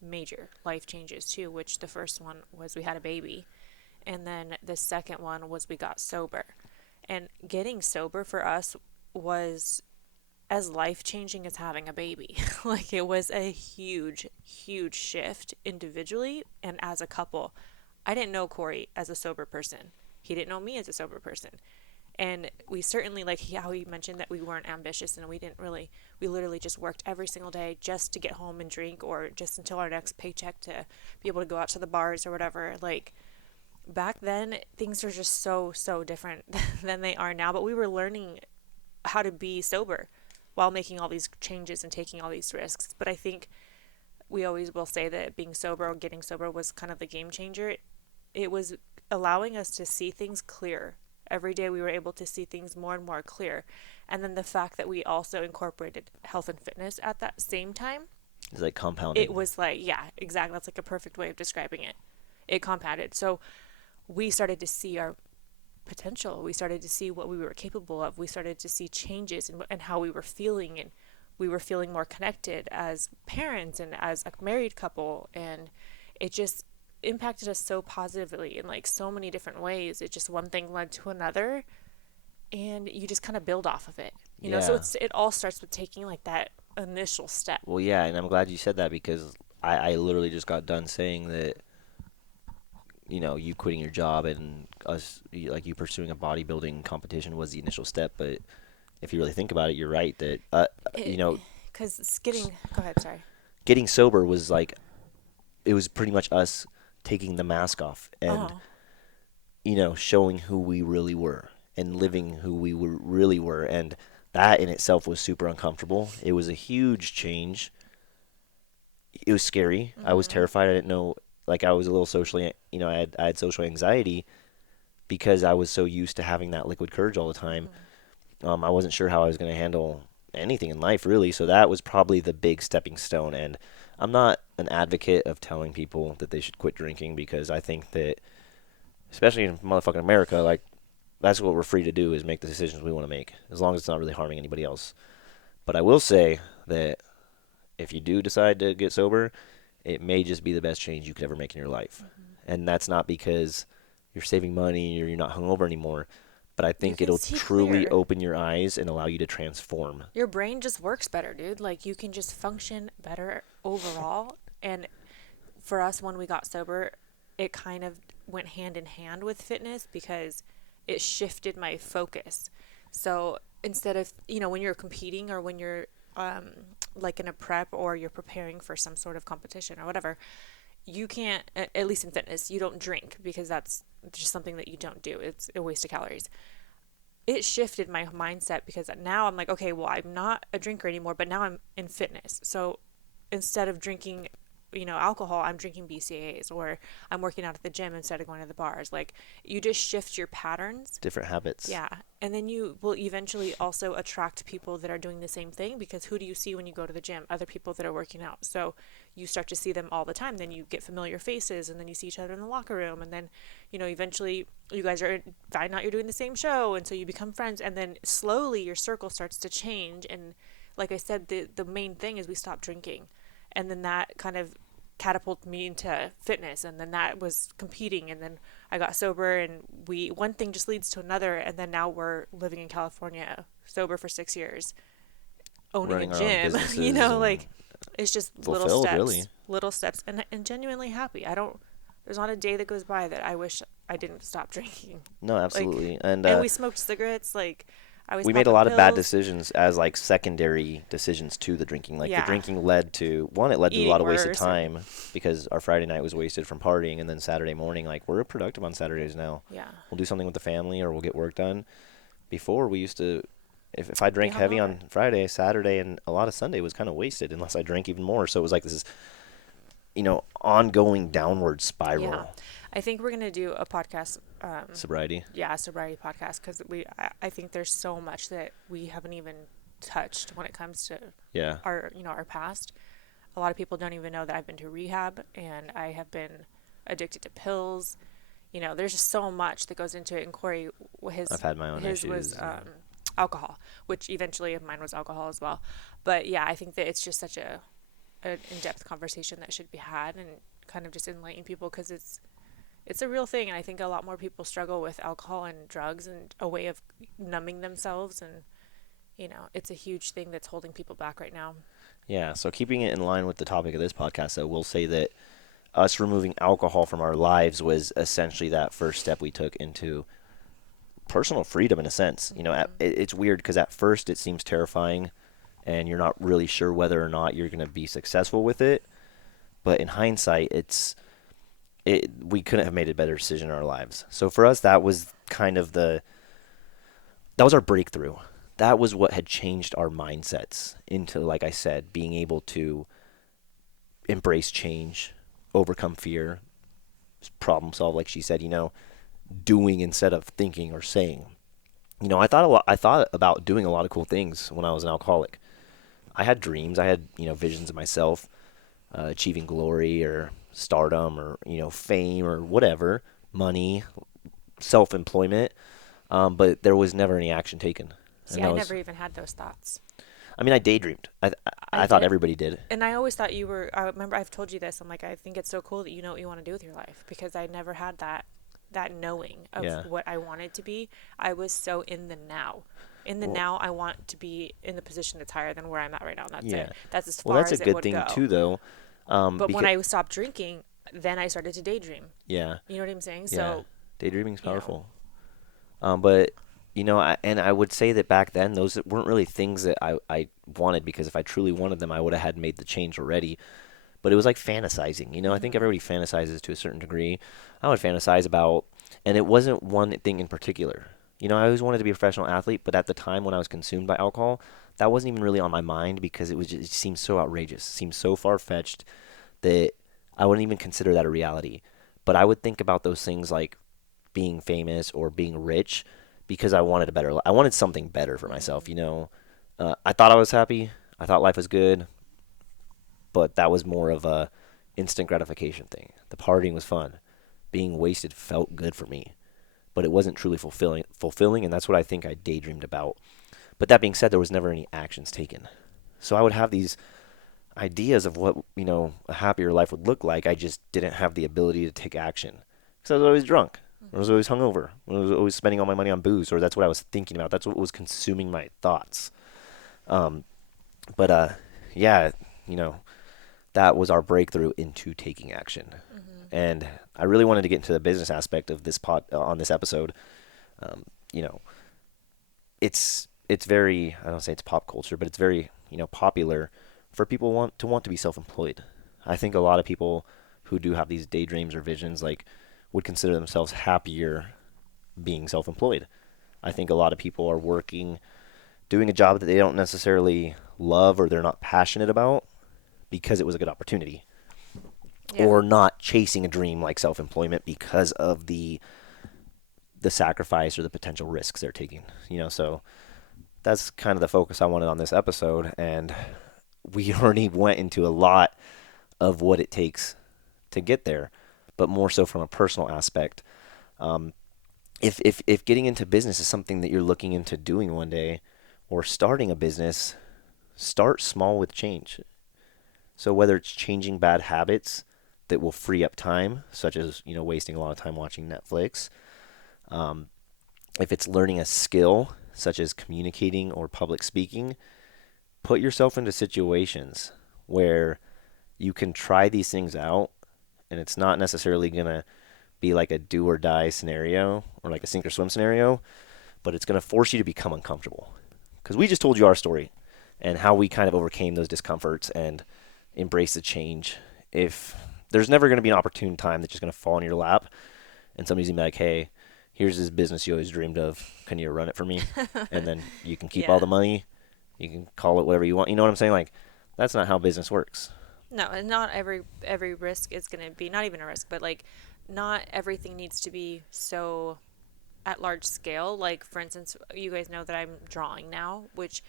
major life changes too, which the first one was we had a baby, and then the second one was we got sober. And getting sober for us was as life changing as having a baby. Like it was a huge, huge shift individually and as a couple. I didn't know Corey as a sober person. He didn't know me as a sober person. And we certainly, like how he mentioned that we weren't ambitious and we didn't really, we literally just worked every single day just to get home and drink or just until our next paycheck to be able to go out to the bars or whatever. Like back then, things were just so, so different than they are now. But we were learning how to be sober while making all these changes and taking all these risks. But I think we always will say that being sober or getting sober was kind of the game changer. It was allowing us to see things clear. Every day we were able to see things more and more clear. And then the fact that we also incorporated health and fitness at that same time, It's like it compounding. was like, yeah, exactly. That's like a perfect way of describing it. It compounded. So we started to see our potential. We started to see what we were capable of. We started to see changes in how we were feeling, and we were feeling more connected as parents and as a married couple. And it just impacted us so positively in like so many different ways. It just one thing led to another, and you just kind of build off of it. So Yeah. it all starts with taking like that initial step. Well, yeah, and I'm glad you said that because I literally just got done saying that, you quitting your job and like you pursuing a bodybuilding competition was the initial step. But if you really think about it, you're right that, you It know, because it's getting. Go ahead. Sorry. getting sober was like, it was pretty much us taking the mask off and, Oh. showing who we really were and living who we really were. And that in itself was super uncomfortable. It was a huge change. It was scary. I was Mhm. terrified. I didn't know, like, I was a little socially, I had social anxiety because I was so used to having that liquid courage all the time. Mhm. I wasn't sure how I was going to handle anything in life, really. So that was probably the big stepping stone. And I'm not an advocate of telling people that they should quit drinking because I think that, especially in motherfucking America, like, that's what we're free to do is make the decisions we want to make, as long as it's not really harming anybody else. But I will say that if you do decide to get sober, it may just be the best change you could ever make in your life. Mhm. And that's not because you're saving money or you're not hungover anymore, but I You think can it'll see truly clear. open your eyes and allow you to transform. Your brain just works better, dude. Like you can just function better overall. And for us, when we got sober, it kind of went hand in hand with fitness because it shifted my focus. So instead of, when you're competing or when you're like in a prep or you're preparing for some sort of competition or whatever, you can't, at least in fitness, you don't drink because that's just something that you don't do. It's a waste of calories. It shifted my mindset because now I'm like, okay, well, I'm not a drinker anymore, but now I'm in fitness. So instead of drinking, alcohol, I'm drinking BCAAs, or I'm working out at the gym instead of going to the bars. Like, you just shift your patterns. Different habits. Yeah. And then you will eventually also attract people that are doing the same thing, because who do you see when you go to the gym? Other people that are working out. So you start to see them all the time. Then you get familiar faces, and then you see each other in the locker room. And then, eventually you guys are find out you're doing the same show. And so you become friends. And then slowly your circle starts to change. And like I said, the main thing is we stop drinking. And then that kind of catapulted me into fitness, and then that was competing, and then I got sober, and we one thing just leads to another, and then now we're living in California sober for 6 years, owning a Running our own gym. businesses and Like, it's just fulfilled, really. little steps, and genuinely happy. I don't There's not a day that goes by that I wish I didn't stop drinking. No, Like, absolutely. And and we smoked cigarettes. Like, I was we made a popping lot of bad pills, decisions as like secondary decisions to the drinking. Like the yeah, drinking led to one, it led to a eating lot of wasted worse, and time because our Friday night was wasted from partying, and then Saturday morning, like we're productive on Saturdays now. yeah, We'll do something with the family or we'll get work done. Before we used to, if I be drank heavy hungover. on Friday, Saturday, and a lot of Sunday was kind of wasted unless I drank even more. So it was like this, ongoing downward Yeah, spiral. I think we're gonna do a podcast. Sobriety. Yeah, sobriety podcast, because I think there's so much that we haven't even touched when it comes to Yeah. our past. A lot of people don't even know that I've been to rehab, and I have been addicted to pills. There's just so much that goes into it. And Corey, I've had my own his was issues. alcohol, which eventually mine was alcohol as well. But yeah, I think that it's just such a an in-depth conversation that should be had, and kind of just enlighten people, because it's a real thing. And I think a lot more people struggle with alcohol and drugs, and a way of numbing themselves, and it's a huge thing that's holding people back right now. Yeah, so keeping it in line with the topic of this podcast, though, we'll say that us removing alcohol from our lives was essentially that first step we took into personal freedom in a sense. It's weird because at first it seems terrifying and you're not really sure whether or not you're going to be successful with it. But in hindsight, we couldn't have made a better decision in our lives. So for us, that was kind of that was our breakthrough. That was what had changed our mindsets into, like I said, being able to embrace change, overcome fear, problem solve, like she said, doing instead of thinking or saying. I thought about doing a lot of cool things when I was an alcoholic. I had dreams, I had, visions of myself achieving glory or stardom or, fame or whatever, money, self-employment, but there was never any action taken. See, And I that was, never even had those thoughts. I mean, I daydreamed. I I thought did. everybody did. And I always thought you were. I remember I've told you this. I'm like, I think it's so cool that you know what you want to do with your life, because I never had that knowing of Yeah. what I wanted to be. I was so in the now. In the Well, now, I want to be in the position that's higher than where I'm at right now, and that's yeah. it. That's as Well, far that's a as it good would thing go. too, though. But when Because I stopped drinking, then I started to daydream. yeah, You know what I'm saying? yeah, So, daydreaming's you know, powerful. But I would say that back then those weren't really things that I wanted, because if I truly wanted them, I would have had made the change already. But it was like fantasizing. I think hmm everybody fantasizes to a certain degree. I would fantasize about, and it wasn't one thing in particular. I always wanted to be a professional athlete, but at the time when I was consumed by alcohol, that wasn't even really on my mind, because it seemed so outrageous, it seemed so far fetched that I wouldn't even consider that a reality. But I would think about those things like being famous or being rich because I wanted something better for myself. hmm I thought I was happy. I thought life was good, but that was more of a instant gratification thing. The partying was fun. Being wasted felt good for me, but it wasn't truly fulfilling, and that's what I think I daydreamed about. But that being said, there was never any actions taken. So I would have these ideas of what, a happier life would look like. I just didn't have the ability to take action because I was always drunk. I was always hungover. I was always spending all my money on booze, or that's what I was thinking about. That's what was consuming my thoughts. Um, but yeah, you know, that was our breakthrough into taking action. hmm And I really wanted to get into the business aspect of this on this episode. Um, you know, it's very, I don't say it's pop culture, but it's very popular for people want to be self-employed. I think a lot of people who do have these daydreams or visions like would consider themselves happier being self-employed. I think a lot of people are working, doing a job that they don't necessarily love or they're not passionate about because it was a good opportunity, Yeah. or not chasing a dream like self-employment because of the sacrifice or the potential risks they're taking. So that's kind of the focus I wanted on this episode, and we already went into a lot of what it takes to get there, but more so from a personal aspect. Um, if getting into business is something that you're looking into doing one day, or starting a business, start small with change. So whether it's changing bad habits that will free up time, such as wasting a lot of time watching Netflix, um, if it's learning a skill such as communicating or public speaking, put yourself into situations where you can try these things out, and it's not necessarily going to be like a do or die scenario or like a sink or swim scenario, but it's going to force you to become uncomfortable. Because we just told you our story and how we kind of overcame those discomforts and embraced the change. If there's never going to be an opportune time that's just going to fall in your lap and somebody's going to be like, hey, here's this business you always dreamed of. Can you run it for me? And then you can keep all Yeah. the money. You can call it whatever you want. You know what I'm saying? Like, that's not how business works. No, and not every risk is going to be, not even a risk, but like not everything needs to be so at large scale. Like for instance, you guys know that I'm drawing now, which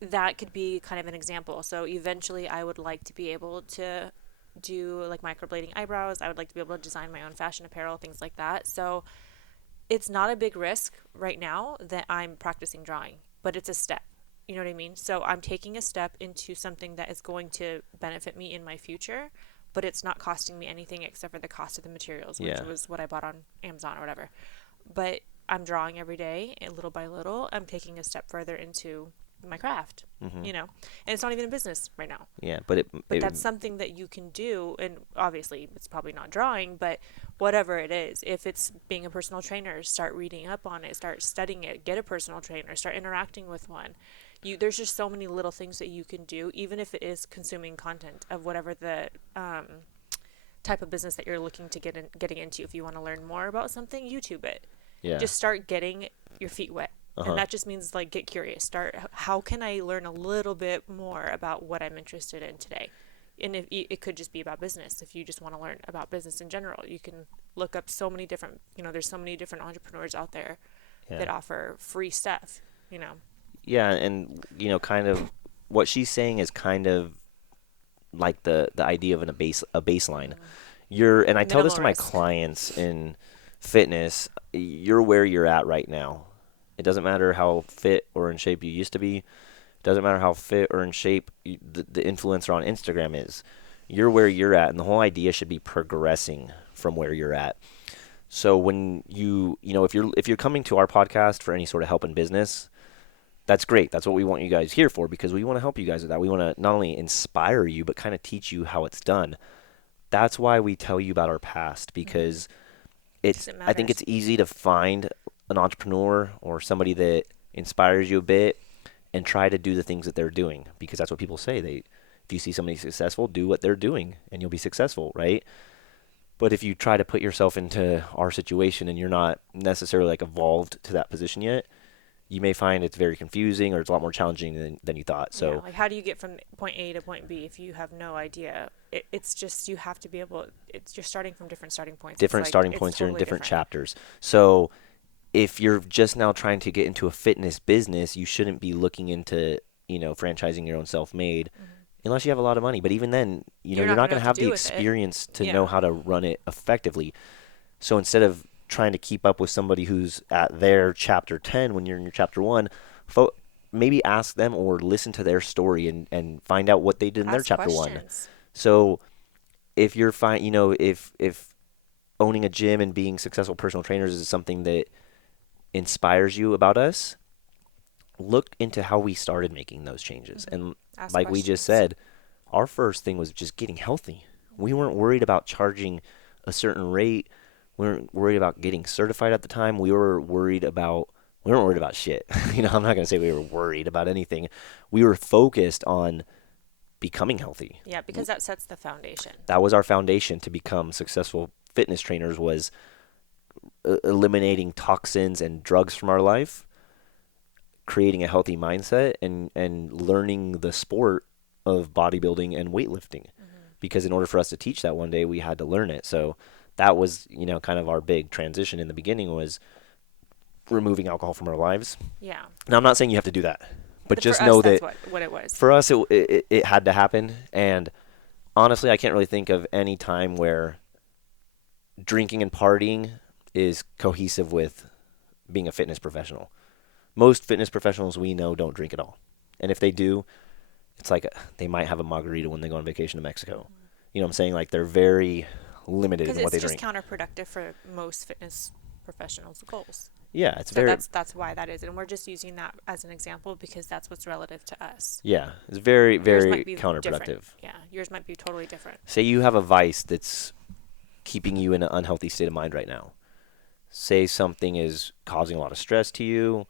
that could be kind of an example. So eventually I would like to be able to do like microblading eyebrows. I would like to be able to design my own fashion apparel, things like that. So it's not a big risk right now that I'm practicing drawing, but it's a step. You know what I mean? So I'm taking a step into something that is going to benefit me in my future, but it's not costing me anything except for the cost of the materials, which Yeah. was what I bought on Amazon or whatever. But I'm drawing every day, and little by little, I'm taking a step further into my craft, Hmm. you know? And it's not even a business right now. Yeah, but But that's something that you can do, and obviously it's probably not drawing, but whatever it is, if it's being a personal trainer, start reading up on it, start studying it, get a personal trainer, start interacting with one. There's just so many little things that you can do, even if it is consuming content of whatever the type of business that you're looking to getting into. If you want to learn more about something, YouTube it. yeah. Just start getting your feet wet. And Uh-huh. that just means like get curious. Start, how can I learn a little bit more about what I'm interested in today? And if it could just be about business. If you just want to learn about business in general, you can look up so many different, there's so many different entrepreneurs out there Yeah. that offer free stuff, you know. Yeah, and kind of what she's saying is kind of like the idea of a baseline. And I tell this Minimal to my risk. clients in fitness, you're where you're at right now. It doesn't matter how fit or in shape you used to be. It doesn't matter how fit or in shape the influencer on Instagram is. You're where you're at, and the whole idea should be progressing from where you're at. So when if you're coming to our podcast for any sort of help in business, that's great. That's what we want you guys here for, because we want to help you guys with that. We want to not only inspire you, but kind of teach you how it's done. That's why we tell you about our past, because Because it I think matters. it's easy to find an entrepreneur or somebody that inspires you a bit and try to do the things that they're doing, because that's what people say. If you see somebody successful, do what they're doing and you'll be successful, right? But if you try to put yourself into our situation and you're not necessarily like evolved to that position yet, you may find it's very confusing or it's a lot more challenging than you thought. Yeah, So like how do you get from point A to point B if you have no idea? It's just you have to be able. It's you're starting from different starting points. It's different like starting it's points are in totally different different. chapters. So if you're just now trying to get into a fitness business, you shouldn't be looking into, franchising your own self-made unless you have a lot of money. But even then, You're you're not not gonna know going to what to have the do with it. experience to know Yeah, how to run it effectively. So instead of trying to keep up with somebody who's at their chapter 10 when you're in your chapter 1, fo- maybe ask them or listen to their story and find out what they did in their ask chapter 1. questions. So if you're fine, if owning a gym and being successful personal trainers is something that inspires you about us, look into how we started making those changes. And Ask like we just questions. said, our first thing was just getting healthy. We weren't worried about charging a certain rate. We weren't worried about getting certified at the time. We weren't worried about shit. I'm not going to say we were worried about anything. We were focused on becoming healthy. Yeah, because that sets the foundation. That was our foundation to become successful fitness trainers, was eliminating toxins and drugs from our life, creating a healthy mindset, and learning the sport of bodybuilding and weightlifting. Because in order for us to teach that one day, we had to learn it. So that was, kind of our big transition in the beginning, was removing alcohol from our lives. Yeah. Now, I'm not saying you have to do that, but For just us, know that's that what it was. for us, it had to happen. And honestly, I can't really think of any time where drinking and partying is cohesive with being a fitness professional. Most fitness professionals we know don't drink at all. And if they do, it's like they might have a margarita when they go on vacation to Mexico. You know what I'm saying? Like, they're very limited Because in what it's they just drink. counterproductive for most fitness professionals' goals. Yeah, it's So very that's why that is, and we're just using that as an example because that's what's relative to us. yeah, it's very Yours very might be counterproductive. different. Yeah, yours might be totally different. Say you have a vice that's keeping you in an unhealthy state of mind right now. Say something is causing a lot of stress to you,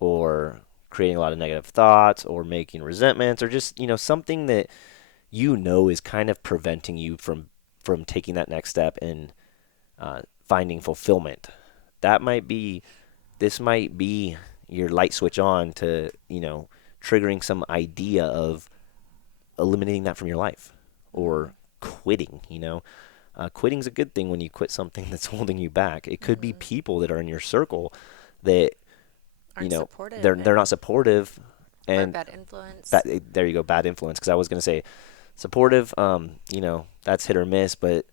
or creating a lot of negative thoughts, or making resentments, or just, something that is kind of preventing you from taking that next step and finding fulfillment. This might be your light switch on to, triggering some idea of eliminating that from your life, or quitting. Quitting's a good thing when you quit something that's holding you back. It could be people that are in your circle that, Aren't supportive. they're not supportive, or and bad influence. there you go, bad influence. Because I was gonna say supportive, that's hit or miss, but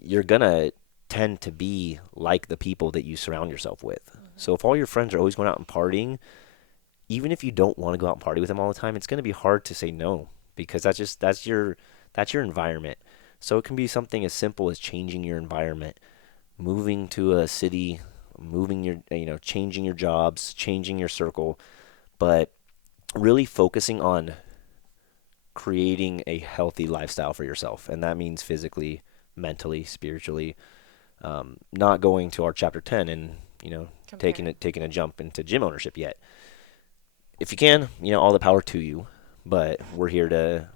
you're gonna tend to be like the people that you surround yourself with. So if all your friends are always going out and partying, even if you don't want to go out and party with them all the time, it's gonna be hard to say no, because that's your environment. So it can be something as simple as changing your environment, moving to a city, changing your jobs, changing your circle, but really focusing on creating a healthy lifestyle for yourself. And that means physically, mentally, spiritually, not going to our chapter 10 and, taking a jump into gym ownership yet. If you can, all the power to you, but we're here to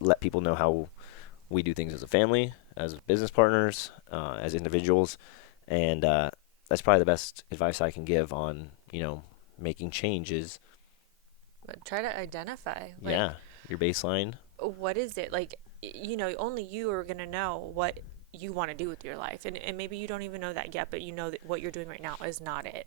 let people know how we do things as a family, as business partners, as individuals, and that's probably the best advice I can give on, making changes. But try to identify. Your baseline. What is it? Only you are going to know what you want to do with your life. And maybe you don't even know that yet, but you know that what you're doing right now is not it.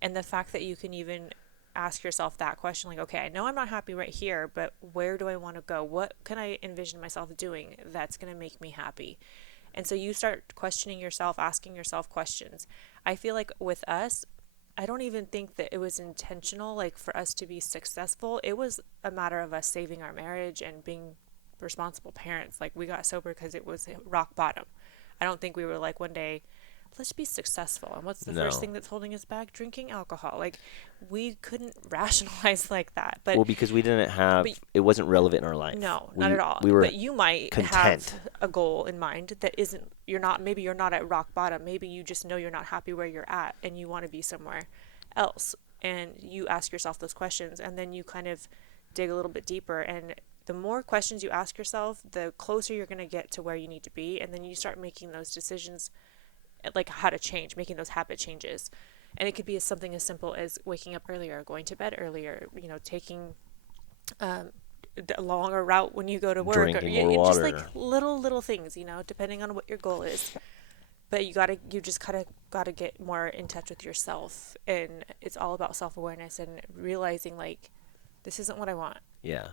And the fact that you can even ask yourself that question, like, okay, I know I'm not happy right here, but where do I want to go? What can I envision myself doing that's going to make me happy? And so you start questioning yourself, asking yourself questions. I feel like with us, I don't even think that it was intentional, like, for us to be successful. It was a matter of us saving our marriage and being responsible parents. Like, we got sober because it was rock bottom. I don't think we were like one day, let's be successful. And what's the first thing that's holding us back? Drinking alcohol. Like, we couldn't rationalize like that. But because we didn't have, it wasn't relevant in our life. No, not at all. We were but you might content. have a goal in mind that isn't, maybe you're not at rock bottom. Maybe you just know you're not happy where you're at and you want to be somewhere else. And you ask yourself those questions, and then you kind of dig a little bit deeper. And the more questions you ask yourself, the closer you're going to get to where you need to be. And then you start making those decisions, like how to change, making those habit changes. And it could be something as simple as waking up earlier, going to bed earlier, taking a longer route when you go to work. Drinking more water. Just like little things, depending on what your goal is. But you just gotta get more in touch with yourself. And it's all about self-awareness and realizing, like, this isn't what I want. Yeah.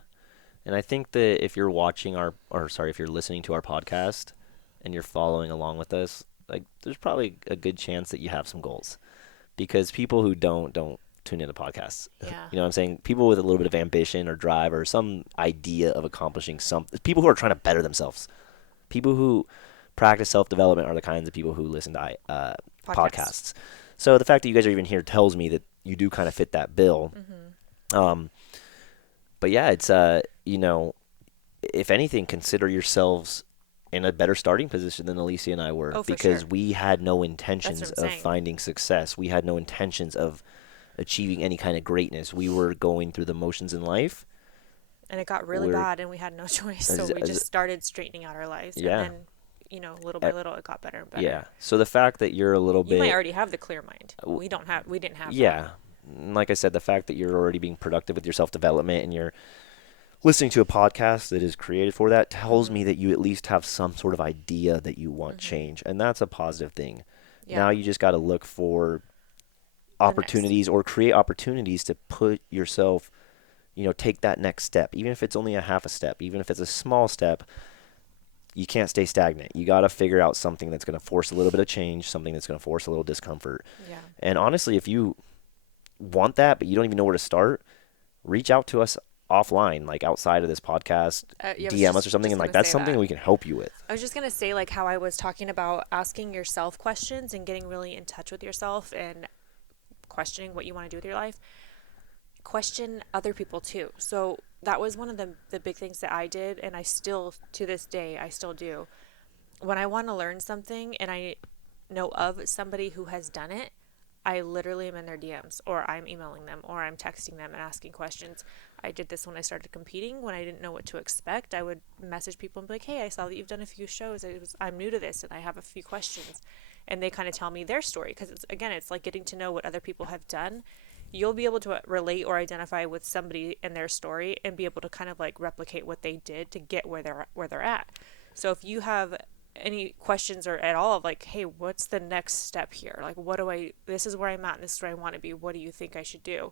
And I think that if you're if you're listening to our podcast and you're following along with us, like, there's probably a good chance that you have some goals, because people who don't tune into podcasts. Yeah. You know what I'm saying? People with a little bit of ambition or drive or some idea of accomplishing something, people who are trying to better themselves, people who practice self-development are the kinds of people who listen to podcasts. So the fact that you guys are even here tells me that you do kind of fit that bill. Mm-hmm. But yeah, it's, if anything, consider yourselves in a better starting position than Alicia and I were, because we had no intentions of finding success. We had no intentions of achieving any kind of greatness. We were going through the motions in life, And it got really we're bad, and we had no choice. So as, we as just started straightening out our lives. And yeah. then, little Uh, by little, it got better and better. yeah. So the fact that you're a little You might bit, already have the clear mind. We didn't have that. yeah, like I said, the fact that you're already being productive with your self development and you're listening to a podcast that is created for that tells me Mhm. that you at least have some sort of idea that you want Mhm. change, and that's a positive thing. Yeah. Now you just got to look for The next. opportunities or create opportunities to put yourself, take that next step, even if it's only a half a step, even if it's a small step. You can't stay stagnant. You got to figure out something that's going to force a little bit of change, something that's going to force a little discomfort. Yeah. And honestly, if you want that, but you don't even know where to start, reach out to us offline, like outside of this podcast, Yeah, I was DM us or something, just and like gonna that's say something that. we can help you with. I was just gonna say like how I was talking about asking yourself questions and getting really in touch with yourself and questioning what you want to do with your life. Question other people too. So that was one of the big things that I did, and I still to this day I still do. When I want to learn something and I know of somebody who has done it, I literally am in their DMs or I'm emailing them or I'm texting them and asking questions. I did this when I started competing. When I didn't know what to expect, I would message people and be like, "Hey, I saw that you've done a few shows. I'm new to this and I have a few questions." And they kind of tell me their story because it's like getting to know what other people have done. You'll be able to relate or identify with somebody and their story and be able to kind of like replicate what they did to get where they're at. So if you have any questions or at all of like, hey, what's the next step here? Like, this is where I'm at and this is where I want to be. What do you think I should do?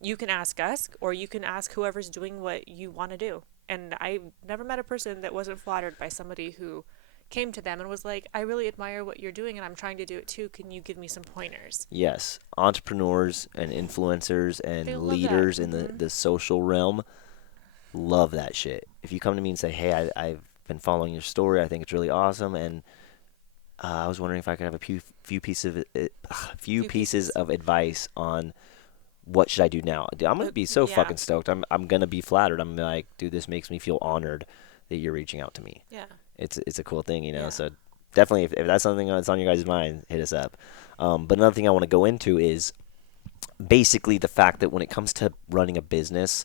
You can ask us or you can ask whoever's doing what you want to do. And I never met a person that wasn't flattered by somebody who came to them and was like, I really admire what you're doing and I'm trying to do it too. Can you give me some pointers? Yes, entrepreneurs and influencers They and love that. leaders in the social realm love that shit. If you come to me and say, "Hey, I've been following your story. I think it's really awesome, and I was wondering if I could have a few pieces of few Few pieces pieces. of advice on what should I do now." Dude, I'm gonna be so Yeah. fucking stoked. I'm gonna be flattered. I'm gonna be like, dude, this makes me feel honored that you're reaching out to me. Yeah. It's a cool thing. Yeah. So definitely, if that's something that's on your guys' mind, hit us up. But another thing I want to go into is basically the fact that when it comes to running a business,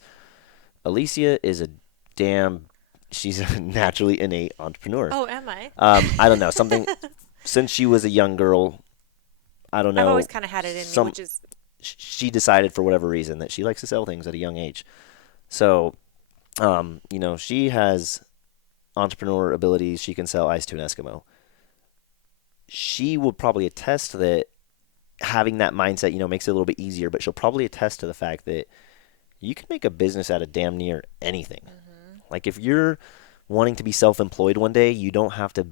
Alicia is a damn. She's a naturally innate entrepreneur. Oh, am I? I don't know something since she was a young girl. I don't I've always know. kind of had it in me, Some which is she decided for whatever reason that she likes to sell things at a young age. So, she has entrepreneur abilities. She can sell ice to an Eskimo. She will probably attest that having that mindset, makes it a little bit easier. But she'll probably attest to the fact that you can make a business out of damn near anything. hmm Like if you're wanting to be self-employed one day, you don't have to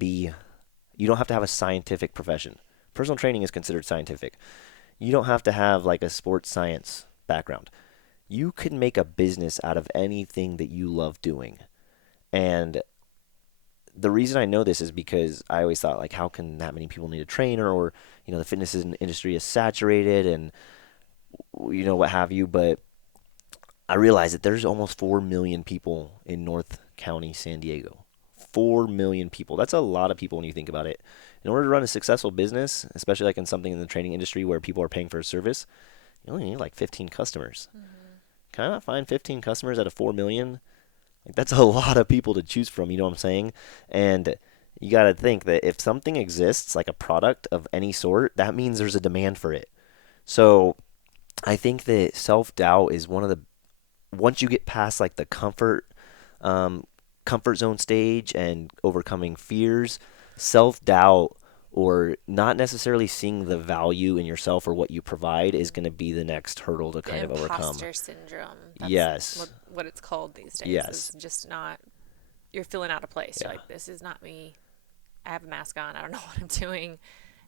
have a scientific profession. Personal training is considered scientific. You don't have to have like a sports science background. You can make a business out of anything that you love doing. And the reason I know this is because I always thought like how can that many people need a trainer or the fitness industry is saturated and what have you, but I realize that there's almost 4 million people in North County, San Diego. 4 million people. That's a lot of people when you think about it. In order to run a successful business, especially like in something in the training industry where people are paying for a service, you only need like 15 customers. hmm Can I not find 15 customers out of 4 million? Like that's a lot of people to choose from, you know what I'm saying? And you got to think that if something exists, like a product of any sort, that means there's a demand for it. So I think that self doubt is one of the once you get past like the um, comfort zone stage and overcoming fears, self doubt or not necessarily seeing the value in yourself or what you provide is going to be the next hurdle to the kind of overcome. imposter syndrome. That's Yes, what it's called these days. yes, Is just not you're feeling out of place. You're yeah. like, this is not me. I have a mask on. I don't know what I'm doing,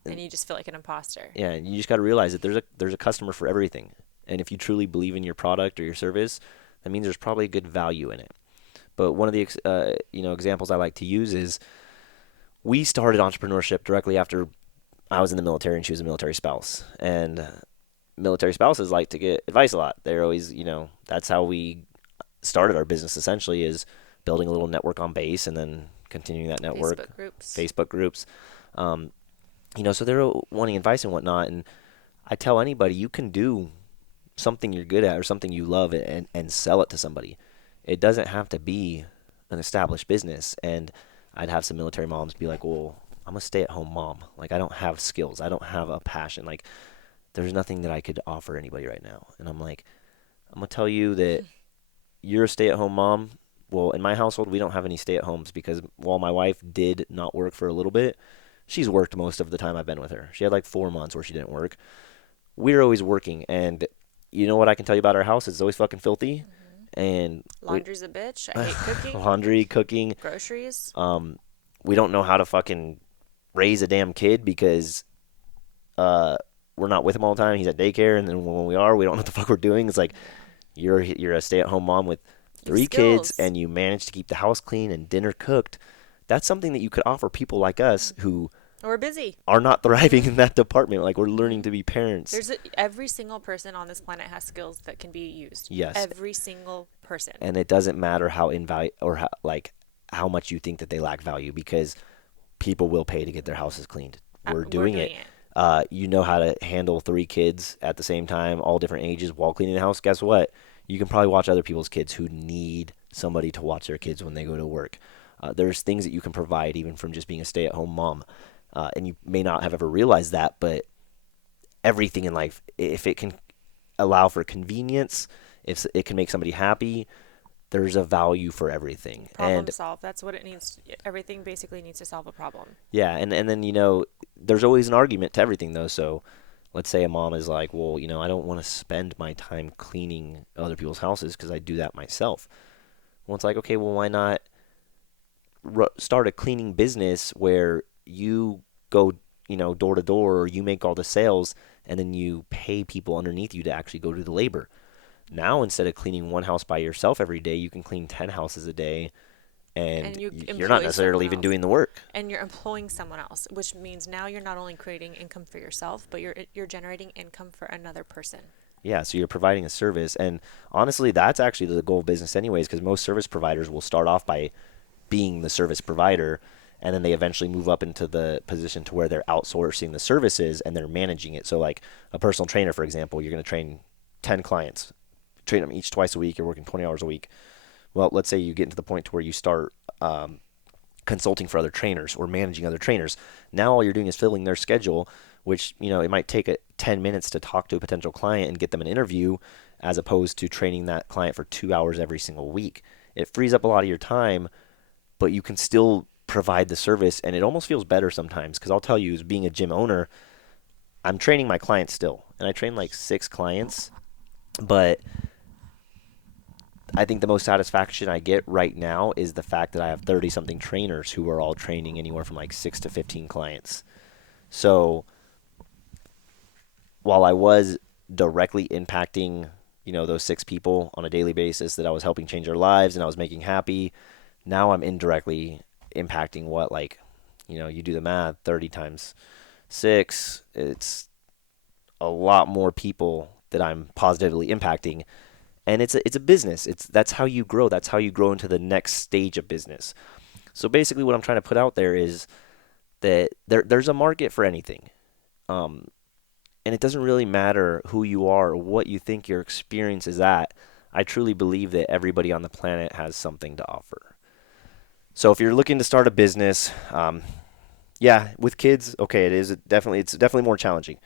and And you just feel like an imposter. yeah, and you just got to realize that there's a customer for everything. And if you truly believe in your product or your service, that means there's probably good value in it. But one of the examples I like to use is we started entrepreneurship directly after I was in the military and she was a military spouse. And military spouses like to get advice a lot. They're always, that's how we started our business essentially is building a little network on base and then continuing that network, Facebook groups. Facebook groups. Um, so they're wanting advice and whatnot. And I tell anybody you can do something you're good at or something you love and sell it to somebody. It doesn't have to be an established business. And I'd have some military moms be like, well, I'm a stay-at-home mom. Like, I don't have skills. I don't have a passion. Like, there's nothing that I could offer anybody right now. And I'm like, I'm gonna tell you that you're a stay-at-home mom. Well, in my household, we don't have any stay-at-homes because while my wife did not work for a little bit, she's worked most of the time I've been with her. She had like 4 months where she didn't work. We're always working, and you know what I can tell you about our house? It's always fucking filthy, and Laundry's a bitch. I hate cooking. laundry, cooking. Groceries. We don't know how to fucking raise a damn kid because uh, we're not with him all the time. He's at daycare, and then when we are, we don't know what the fuck we're doing. It's like you're a stay-at-home mom with You have 3 kids, skills. and you manage to keep the house clean and dinner cooked. That's something that you could offer people like us who We're busy. are not thriving in that department. Like we're learning to be parents. Every single person on this planet has skills that can be used. Yes, Every single person. and it doesn't matter how invalue or how much you think that they lack value because people will pay to get their houses cleaned. We're doing it. You know how to handle 3 kids at the same time, all different ages, while cleaning the house. Guess what? You can probably watch other people's kids who need somebody to watch their kids when they go to work. There's things that you can provide even from just being a stay-at-home mom, and you may not have ever realized that, but everything in life, if it can allow for convenience, if it can make somebody happy, there's a value for everything. Problem And solved. That's what it needs. Everything basically needs to solve a problem. yeah, and then there's always an argument to everything though. So let's say a mom is like, well, I don't want to spend my time cleaning other people's houses because I do that myself. Well, it's like, okay, well, why not start a cleaning business where you go, door to door, or you make all the sales, and then you pay people underneath you to actually go do the labor. Now, instead of cleaning one house by yourself every day, you can clean 10 houses a day, and And you you're not employ necessarily someone even else. doing the work. And you're employing someone else, which means now you're not only creating income for yourself, but you're generating income for another person. Yeah, so you're providing a service, and honestly, that's actually the goal of business anyways, because most service providers will start off by being the service provider, and then they eventually move up into the position to where they're outsourcing the services and they're managing it. So like a personal trainer, for example, you're going to train 10 clients, train them each twice a week, you're working 20 hours a week. Well, let's say you get into the point to where you start consulting for other trainers or managing other trainers. Now all you're doing is filling their schedule, which, it might take 10 minutes to talk to a potential client and get them an interview, as opposed to training that client for 2 hours every single week. It frees up a lot of your time, but you can still provide the service, and it almost feels better sometimes, because I'll tell you, as being a gym owner, I'm training my clients still, and I train like 6 clients, but I think the most satisfaction I get right now is the fact that I have 30 something trainers who are all training anywhere from like 6 to 15 clients. So while I was directly impacting, those 6 people on a daily basis that I was helping change their lives and I was making happy, now I'm indirectly impacting what, like, you do the math, 30 times 6, it's a lot more people that I'm positively impacting. And it's a business. That's how you grow. That's how you grow into the next stage of business. So basically what I'm trying to put out there is that there's a market for anything. Um, and it doesn't really matter who you are or what you think your experience is at. I truly believe that everybody on the planet has something to offer. So if you're looking to start a business, yeah, with kids, okay, it's definitely more challenging.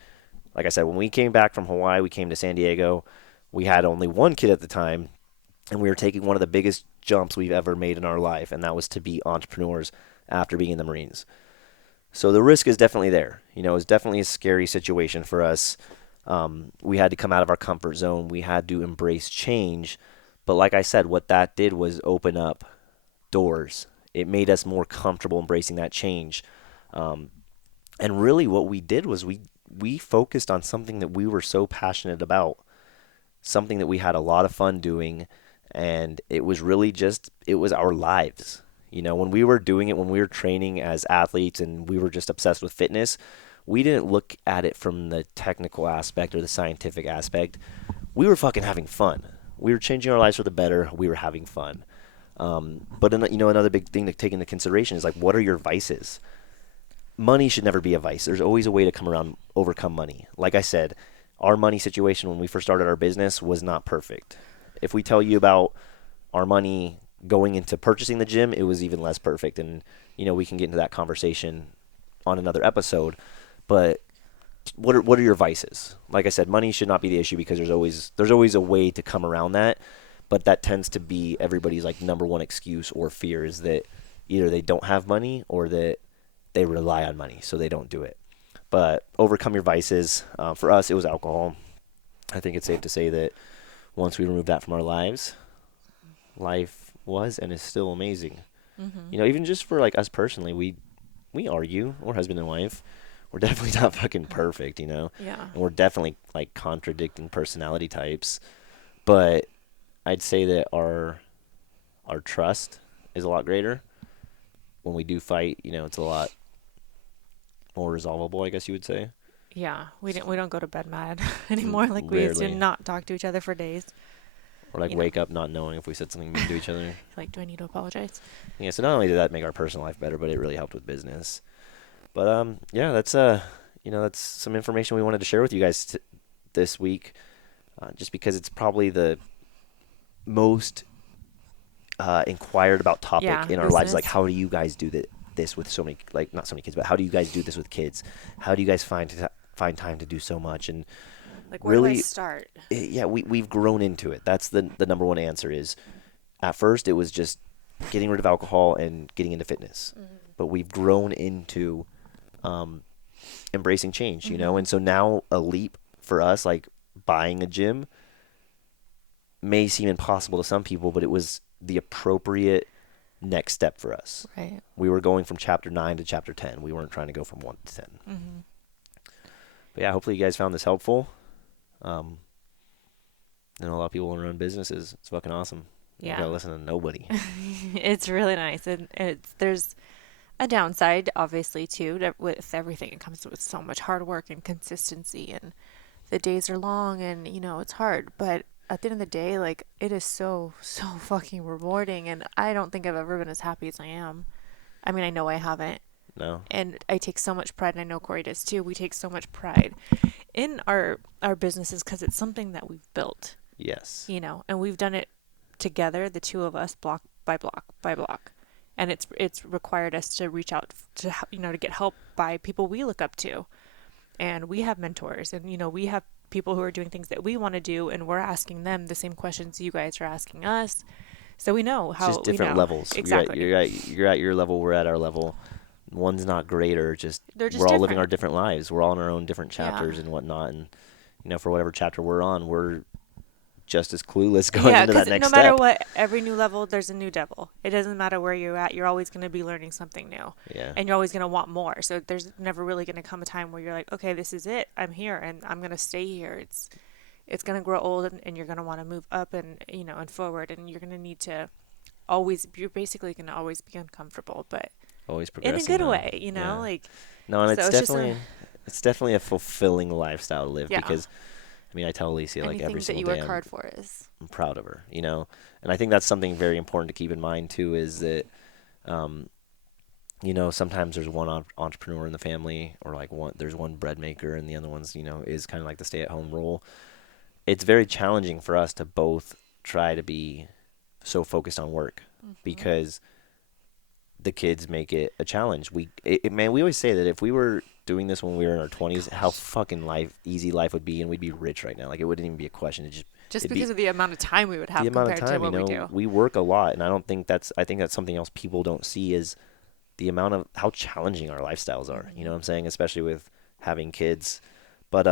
Like I said, when we came back from Hawaii, we came to San Diego. We had only 1 kid at the time, and we were taking one of the biggest jumps we've ever made in our life, and that was to be entrepreneurs after being in the Marines. So the risk is definitely there. It's definitely a scary situation for us. We had to come out of our comfort zone. We had to embrace change. But like I said, what that did was open up doors. It made us more comfortable embracing that change. And really what we did was we focused on something that we were so passionate about, something that we had a lot of fun doing, and it was really it was our lives. When we were doing it, when we were training as athletes and we were just obsessed with fitness, we didn't look at it from the technical aspect or the scientific aspect. We were fucking having fun. We were changing our lives for the better. We were having fun. But another big thing to take into consideration is, like, what are your vices? Money should never be a vice. There's always a way to overcome money. Like I said, our money situation when we first started our business was not perfect. If we tell you about our money going into purchasing the gym, it was even less perfect. And, we can get into that conversation on another episode. But what are your vices? Like I said, money should not be the issue because there's always a way to come around that. But that tends to be everybody's like number one excuse or fear is that either they don't have money or that they rely on money, so they don't do it. But overcome your vices. For us, it was alcohol. I think it's safe to say that once we remove that from our lives, life was and is still amazing. Mm-hmm. Even just for like us personally, we argue. We're husband and wife. We're definitely not fucking perfect, Yeah. and we're definitely like contradicting personality types. But I'd say that our trust is a lot greater. When we do fight, it's a lot more resolvable, I guess you would say. Yeah, we don't go to bed mad anymore like we used to, Rarely. not talk to each other for days. Or like You know, wake up not knowing if we said something mean to each other. like, do I need to apologize? Yeah, so not only did that make our personal life better, but it really helped with business. But yeah, that's some information we wanted to share with you guys this week, just because it's probably the most inquired about topic Yeah, in our lives. Like, business. how do you guys do this with so many, like not so many kids, but how do you guys do this with kids? How do you guys find time to do so much? And Like, where do I really, start? yeah, we've grown into it. That's the number one answer is at first it was just getting rid of alcohol and getting into fitness. But we've grown into um, embracing change, Mm-hmm. and so now a leap for us, like buying a gym, may seem impossible to some people, but it was the appropriate next step for us. Right. We were going from chapter 9 to chapter 10. We weren't trying to go from 1 to 10. Mm-hmm. But yeah, hopefully you guys found this helpful. Um, a lot of people want to run businesses. It's fucking awesome. You Yeah. gotta listen to nobody. It's really nice, and there's a downside, obviously, too, with everything. It comes with so much hard work and consistency, and the days are long, and it's hard. But at the end of the day, like, it is so so fucking rewarding, and I don't think I've ever been as happy as I am. I mean, I know I haven't, No? and I take so much pride, and I know Corey does too. We take so much pride in our businesses because it's something that we've built, Yes. and we've done it together, the two of us, block by block by block, and it's required us to reach out to get help by people we look up to, and we have mentors, and we have people who are doing things that we want to do, and we're asking them the same questions you guys are asking us, so we know It's just how we different know levels. exactly. You're at your level, we're at our level. One's not greater, just They're just we're all living our different. different lives. We're all in our own different Yeah. chapters and whatnot, and for whatever chapter we're on, we're just as clueless going Yeah, into that because next no matter step. what, every new level, there's a new devil. It doesn't matter where you're at, you're always going to be learning something new. Yeah. And you're always going to want more. So there's never really going to come a time where you're like, okay, this is it. I'm here and I'm going to stay here. It's going to grow old, and you're going to want to move up and, and forward. And you're going to need to you're basically going to always be uncomfortable, but Always in a progressing good though. way, Yeah. like, No, and so it's just it's definitely a fulfilling lifestyle to live yeah, because I tell Alicia like anything every that single you day work hard for is, I'm proud of her. And I think that's something very important to keep in mind too is that um sometimes there's one entrepreneur in the family or like there's one bread maker and the other one's, is kind of like the stay-at-home role. It's very challenging for us to both try to be so focused on work mm-hmm. because the kids make it a challenge. Man, we always say that if we were doing this when we were in our 20s, how Gosh, fucking easy life would be, and we'd be rich right now. Like it wouldn't even be a question. just It'd be because of the amount of time we would the have amount of compared to time. what we do. We work a lot, and I think that's something else people don't see is the amount of how challenging our lifestyles are. You know Mm-hmm. what I'm saying? Especially with having kids. But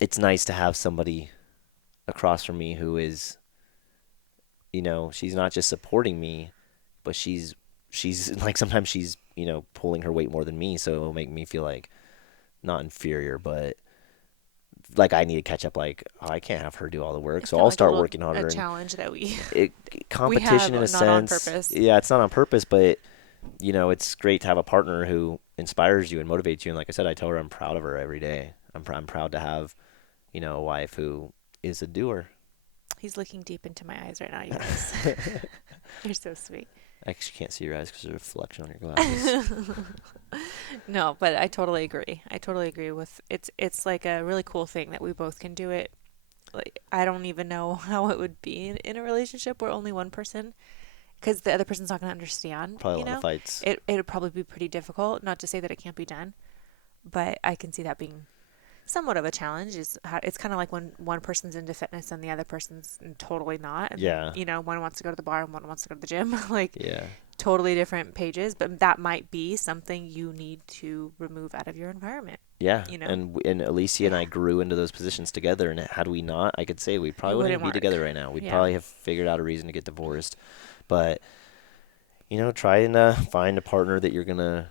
it's nice to have somebody across from me who is, she's not just supporting me, but she's like sometimes she's pulling her weight more than me, so it'll make me feel like not inferior, but like I need to catch up. Like I can't have her do all the work, It's so kind of I'll like a start little working a harder. And challenge that we it we have, competition in a not on sense. purpose. Yeah, it's not on purpose, but it's great to have a partner who inspires you and motivates you. And like I said, I tell her I'm proud of her every day. I'm proud to have a wife who is a doer. He's looking deep into my eyes right now, you guys. You're so sweet. I actually can't see your eyes because there's a reflection on your glasses. No, but I totally agree. I totally agree with it's like a really cool thing that we both can do it like I don't even know how it would be in a relationship where only one person, because the other person's not going to understand, Probably a lot of fights. it would probably be pretty difficult. Not to say that it can't be done, but I can see that being somewhat of a challenge. Is how, it's kind of like when one person's into fitness and the other person's totally not, and Yeah. one wants to go to the bar and one wants to go to the gym, like Yeah. totally different pages. But that might be something you need to remove out of your environment. Yeah, You know, and Alicia and I grew into those positions together, and had we not, I could say we it probably wouldn't wouldn't even be work. together right now. We'd Yeah, probably have figured out a reason to get divorced. But try and find a partner that you're gonna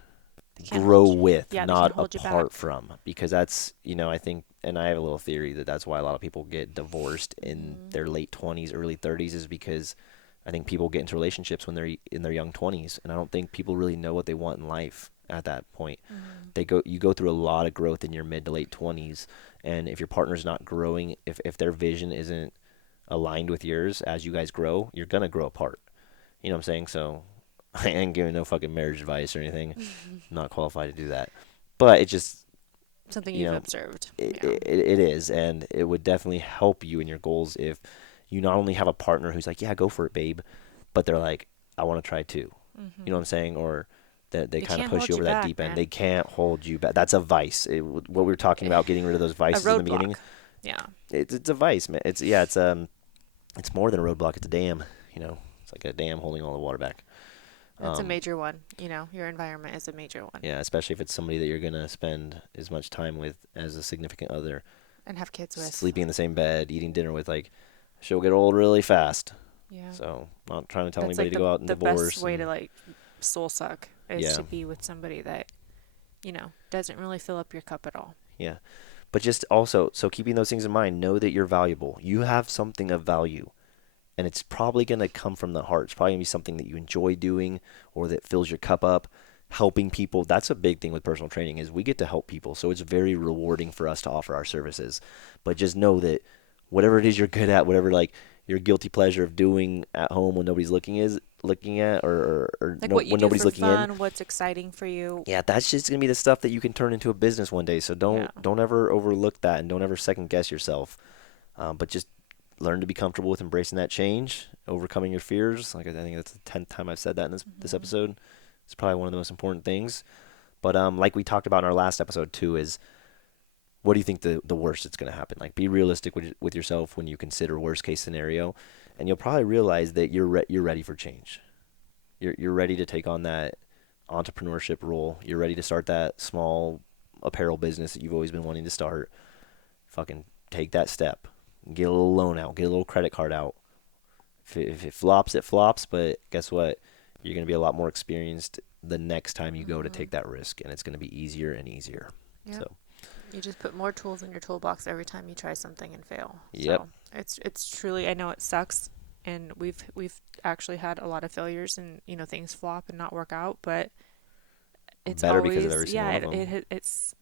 they can't grow hold you. with, Yeah, they not can't hold you back. apart from, because that's I think, and I have a little theory that that's why a lot of people get divorced in Hmm. their late 20s, early 30s, is because I think people get into relationships when they're in their young 20s, and I don't think people really know what they want in life at that point. Hmm. You go through a lot of growth in your mid to late 20s, and if your partner's not growing, if their vision isn't aligned with yours as you guys grow, you're gonna grow apart. You know what I'm saying? So I ain't giving no fucking marriage advice or anything. I'm not qualified to do that. But it just, Something you you've know, observed. it, Yeah. it, it is, and it would definitely help you in your goals if you not only have a partner who's like, yeah, go for it, babe, but they're like, I want to try too. You know what Hmm. I'm saying? Or that they They kind of can't push you hold you over that back, deep end. They man. can't hold you back. That's a vice. What we were talking about, getting rid of those A vices in the beginning. roadblock. Yeah. It's a vice, man. It's more than a roadblock. It's a dam. It's like a dam holding all the water back. That's a Um, major one. Your environment is a major one. yeah, especially if it's somebody that you're gonna spend as much time with as a significant other, And have kids with. sleeping in the same bed, eating dinner with. Like, she'll get old really fast. Yeah. So, not trying to tell That's anybody like to go out and the best divorce way to and like soul suck is yeah, to be with somebody that, doesn't really fill up your cup at all. yeah. But just also, so keeping those things in mind, know that you're valuable. You have something of value, and it's probably going to come from the heart. It's probably going to be something that you enjoy doing or that fills your cup up. Helping people, that's a big thing with personal training, is we get to help people. So it's very rewarding for us to offer our services. But just know that whatever it is you're good at, whatever like your guilty pleasure of doing at home when nobody's looking at, or Like no, what you when do nobody's for looking in, fun, what's exciting for you. yeah, that's just gonna be the stuff that you can turn into a business one day. So Yeah. don't ever overlook that, and don't ever second guess yourself. But just learn to be comfortable with embracing that change, overcoming your fears. Like, I think that's the 10th time I've said that in this Hmm. episode. It's probably one of the most important things. But like we talked about in our last episode too, is what do you think the worst that's going to happen? Like, be realistic with yourself when you consider worst case scenario, and you'll probably realize that you're ready for change. You're ready to take on that entrepreneurship role. You're ready to start that small apparel business that you've always been wanting to start. Fucking take that step. Get a little loan out. Get a little credit card out. If it flops, it flops. But guess what? You're going to be a lot more experienced the next time you go to Hmm. take that risk, and it's going to be easier and easier. Yep. So, You just put more tools in your toolbox every time you try something and fail. yep. So it's truly, I know it sucks, and we've actually had a lot of failures, and things flop and not work out, but it's Better because of always, every single yeah, one of them.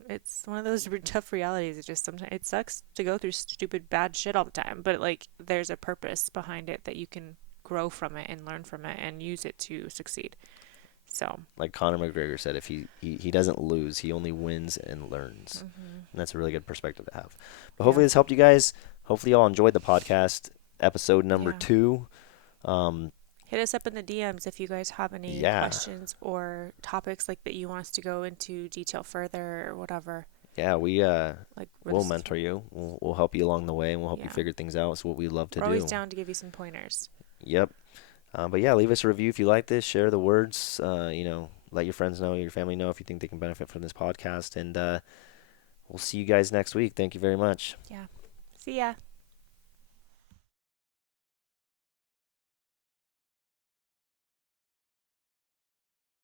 it's one of those tough realities. It just sometimes it sucks to go through stupid bad shit all the time, but like there's a purpose behind it that you can grow from it and learn from it and use it to succeed. So. Like Conor McGregor said, if he doesn't lose, he only wins and learns. Hmm. And that's a really good perspective to have. But Yeah. hopefully this helped you guys. Hopefully y'all enjoyed the podcast, episode number Yeah. 2. Um, Hit us up in the DMs if you guys have any yeah, questions or topics like that you want us to go into detail further or whatever. yeah, Like we'll mentor you. We'll help you along the way, and we'll help you yeah, figure things out. It's what we love to we're always do. down to give you some pointers. Yep. But yeah, leave us a review if you like this. Share the words. Let your friends know, your family know if you think they can benefit from this podcast. And we'll see you guys next week. Thank you very much. Yeah. See ya.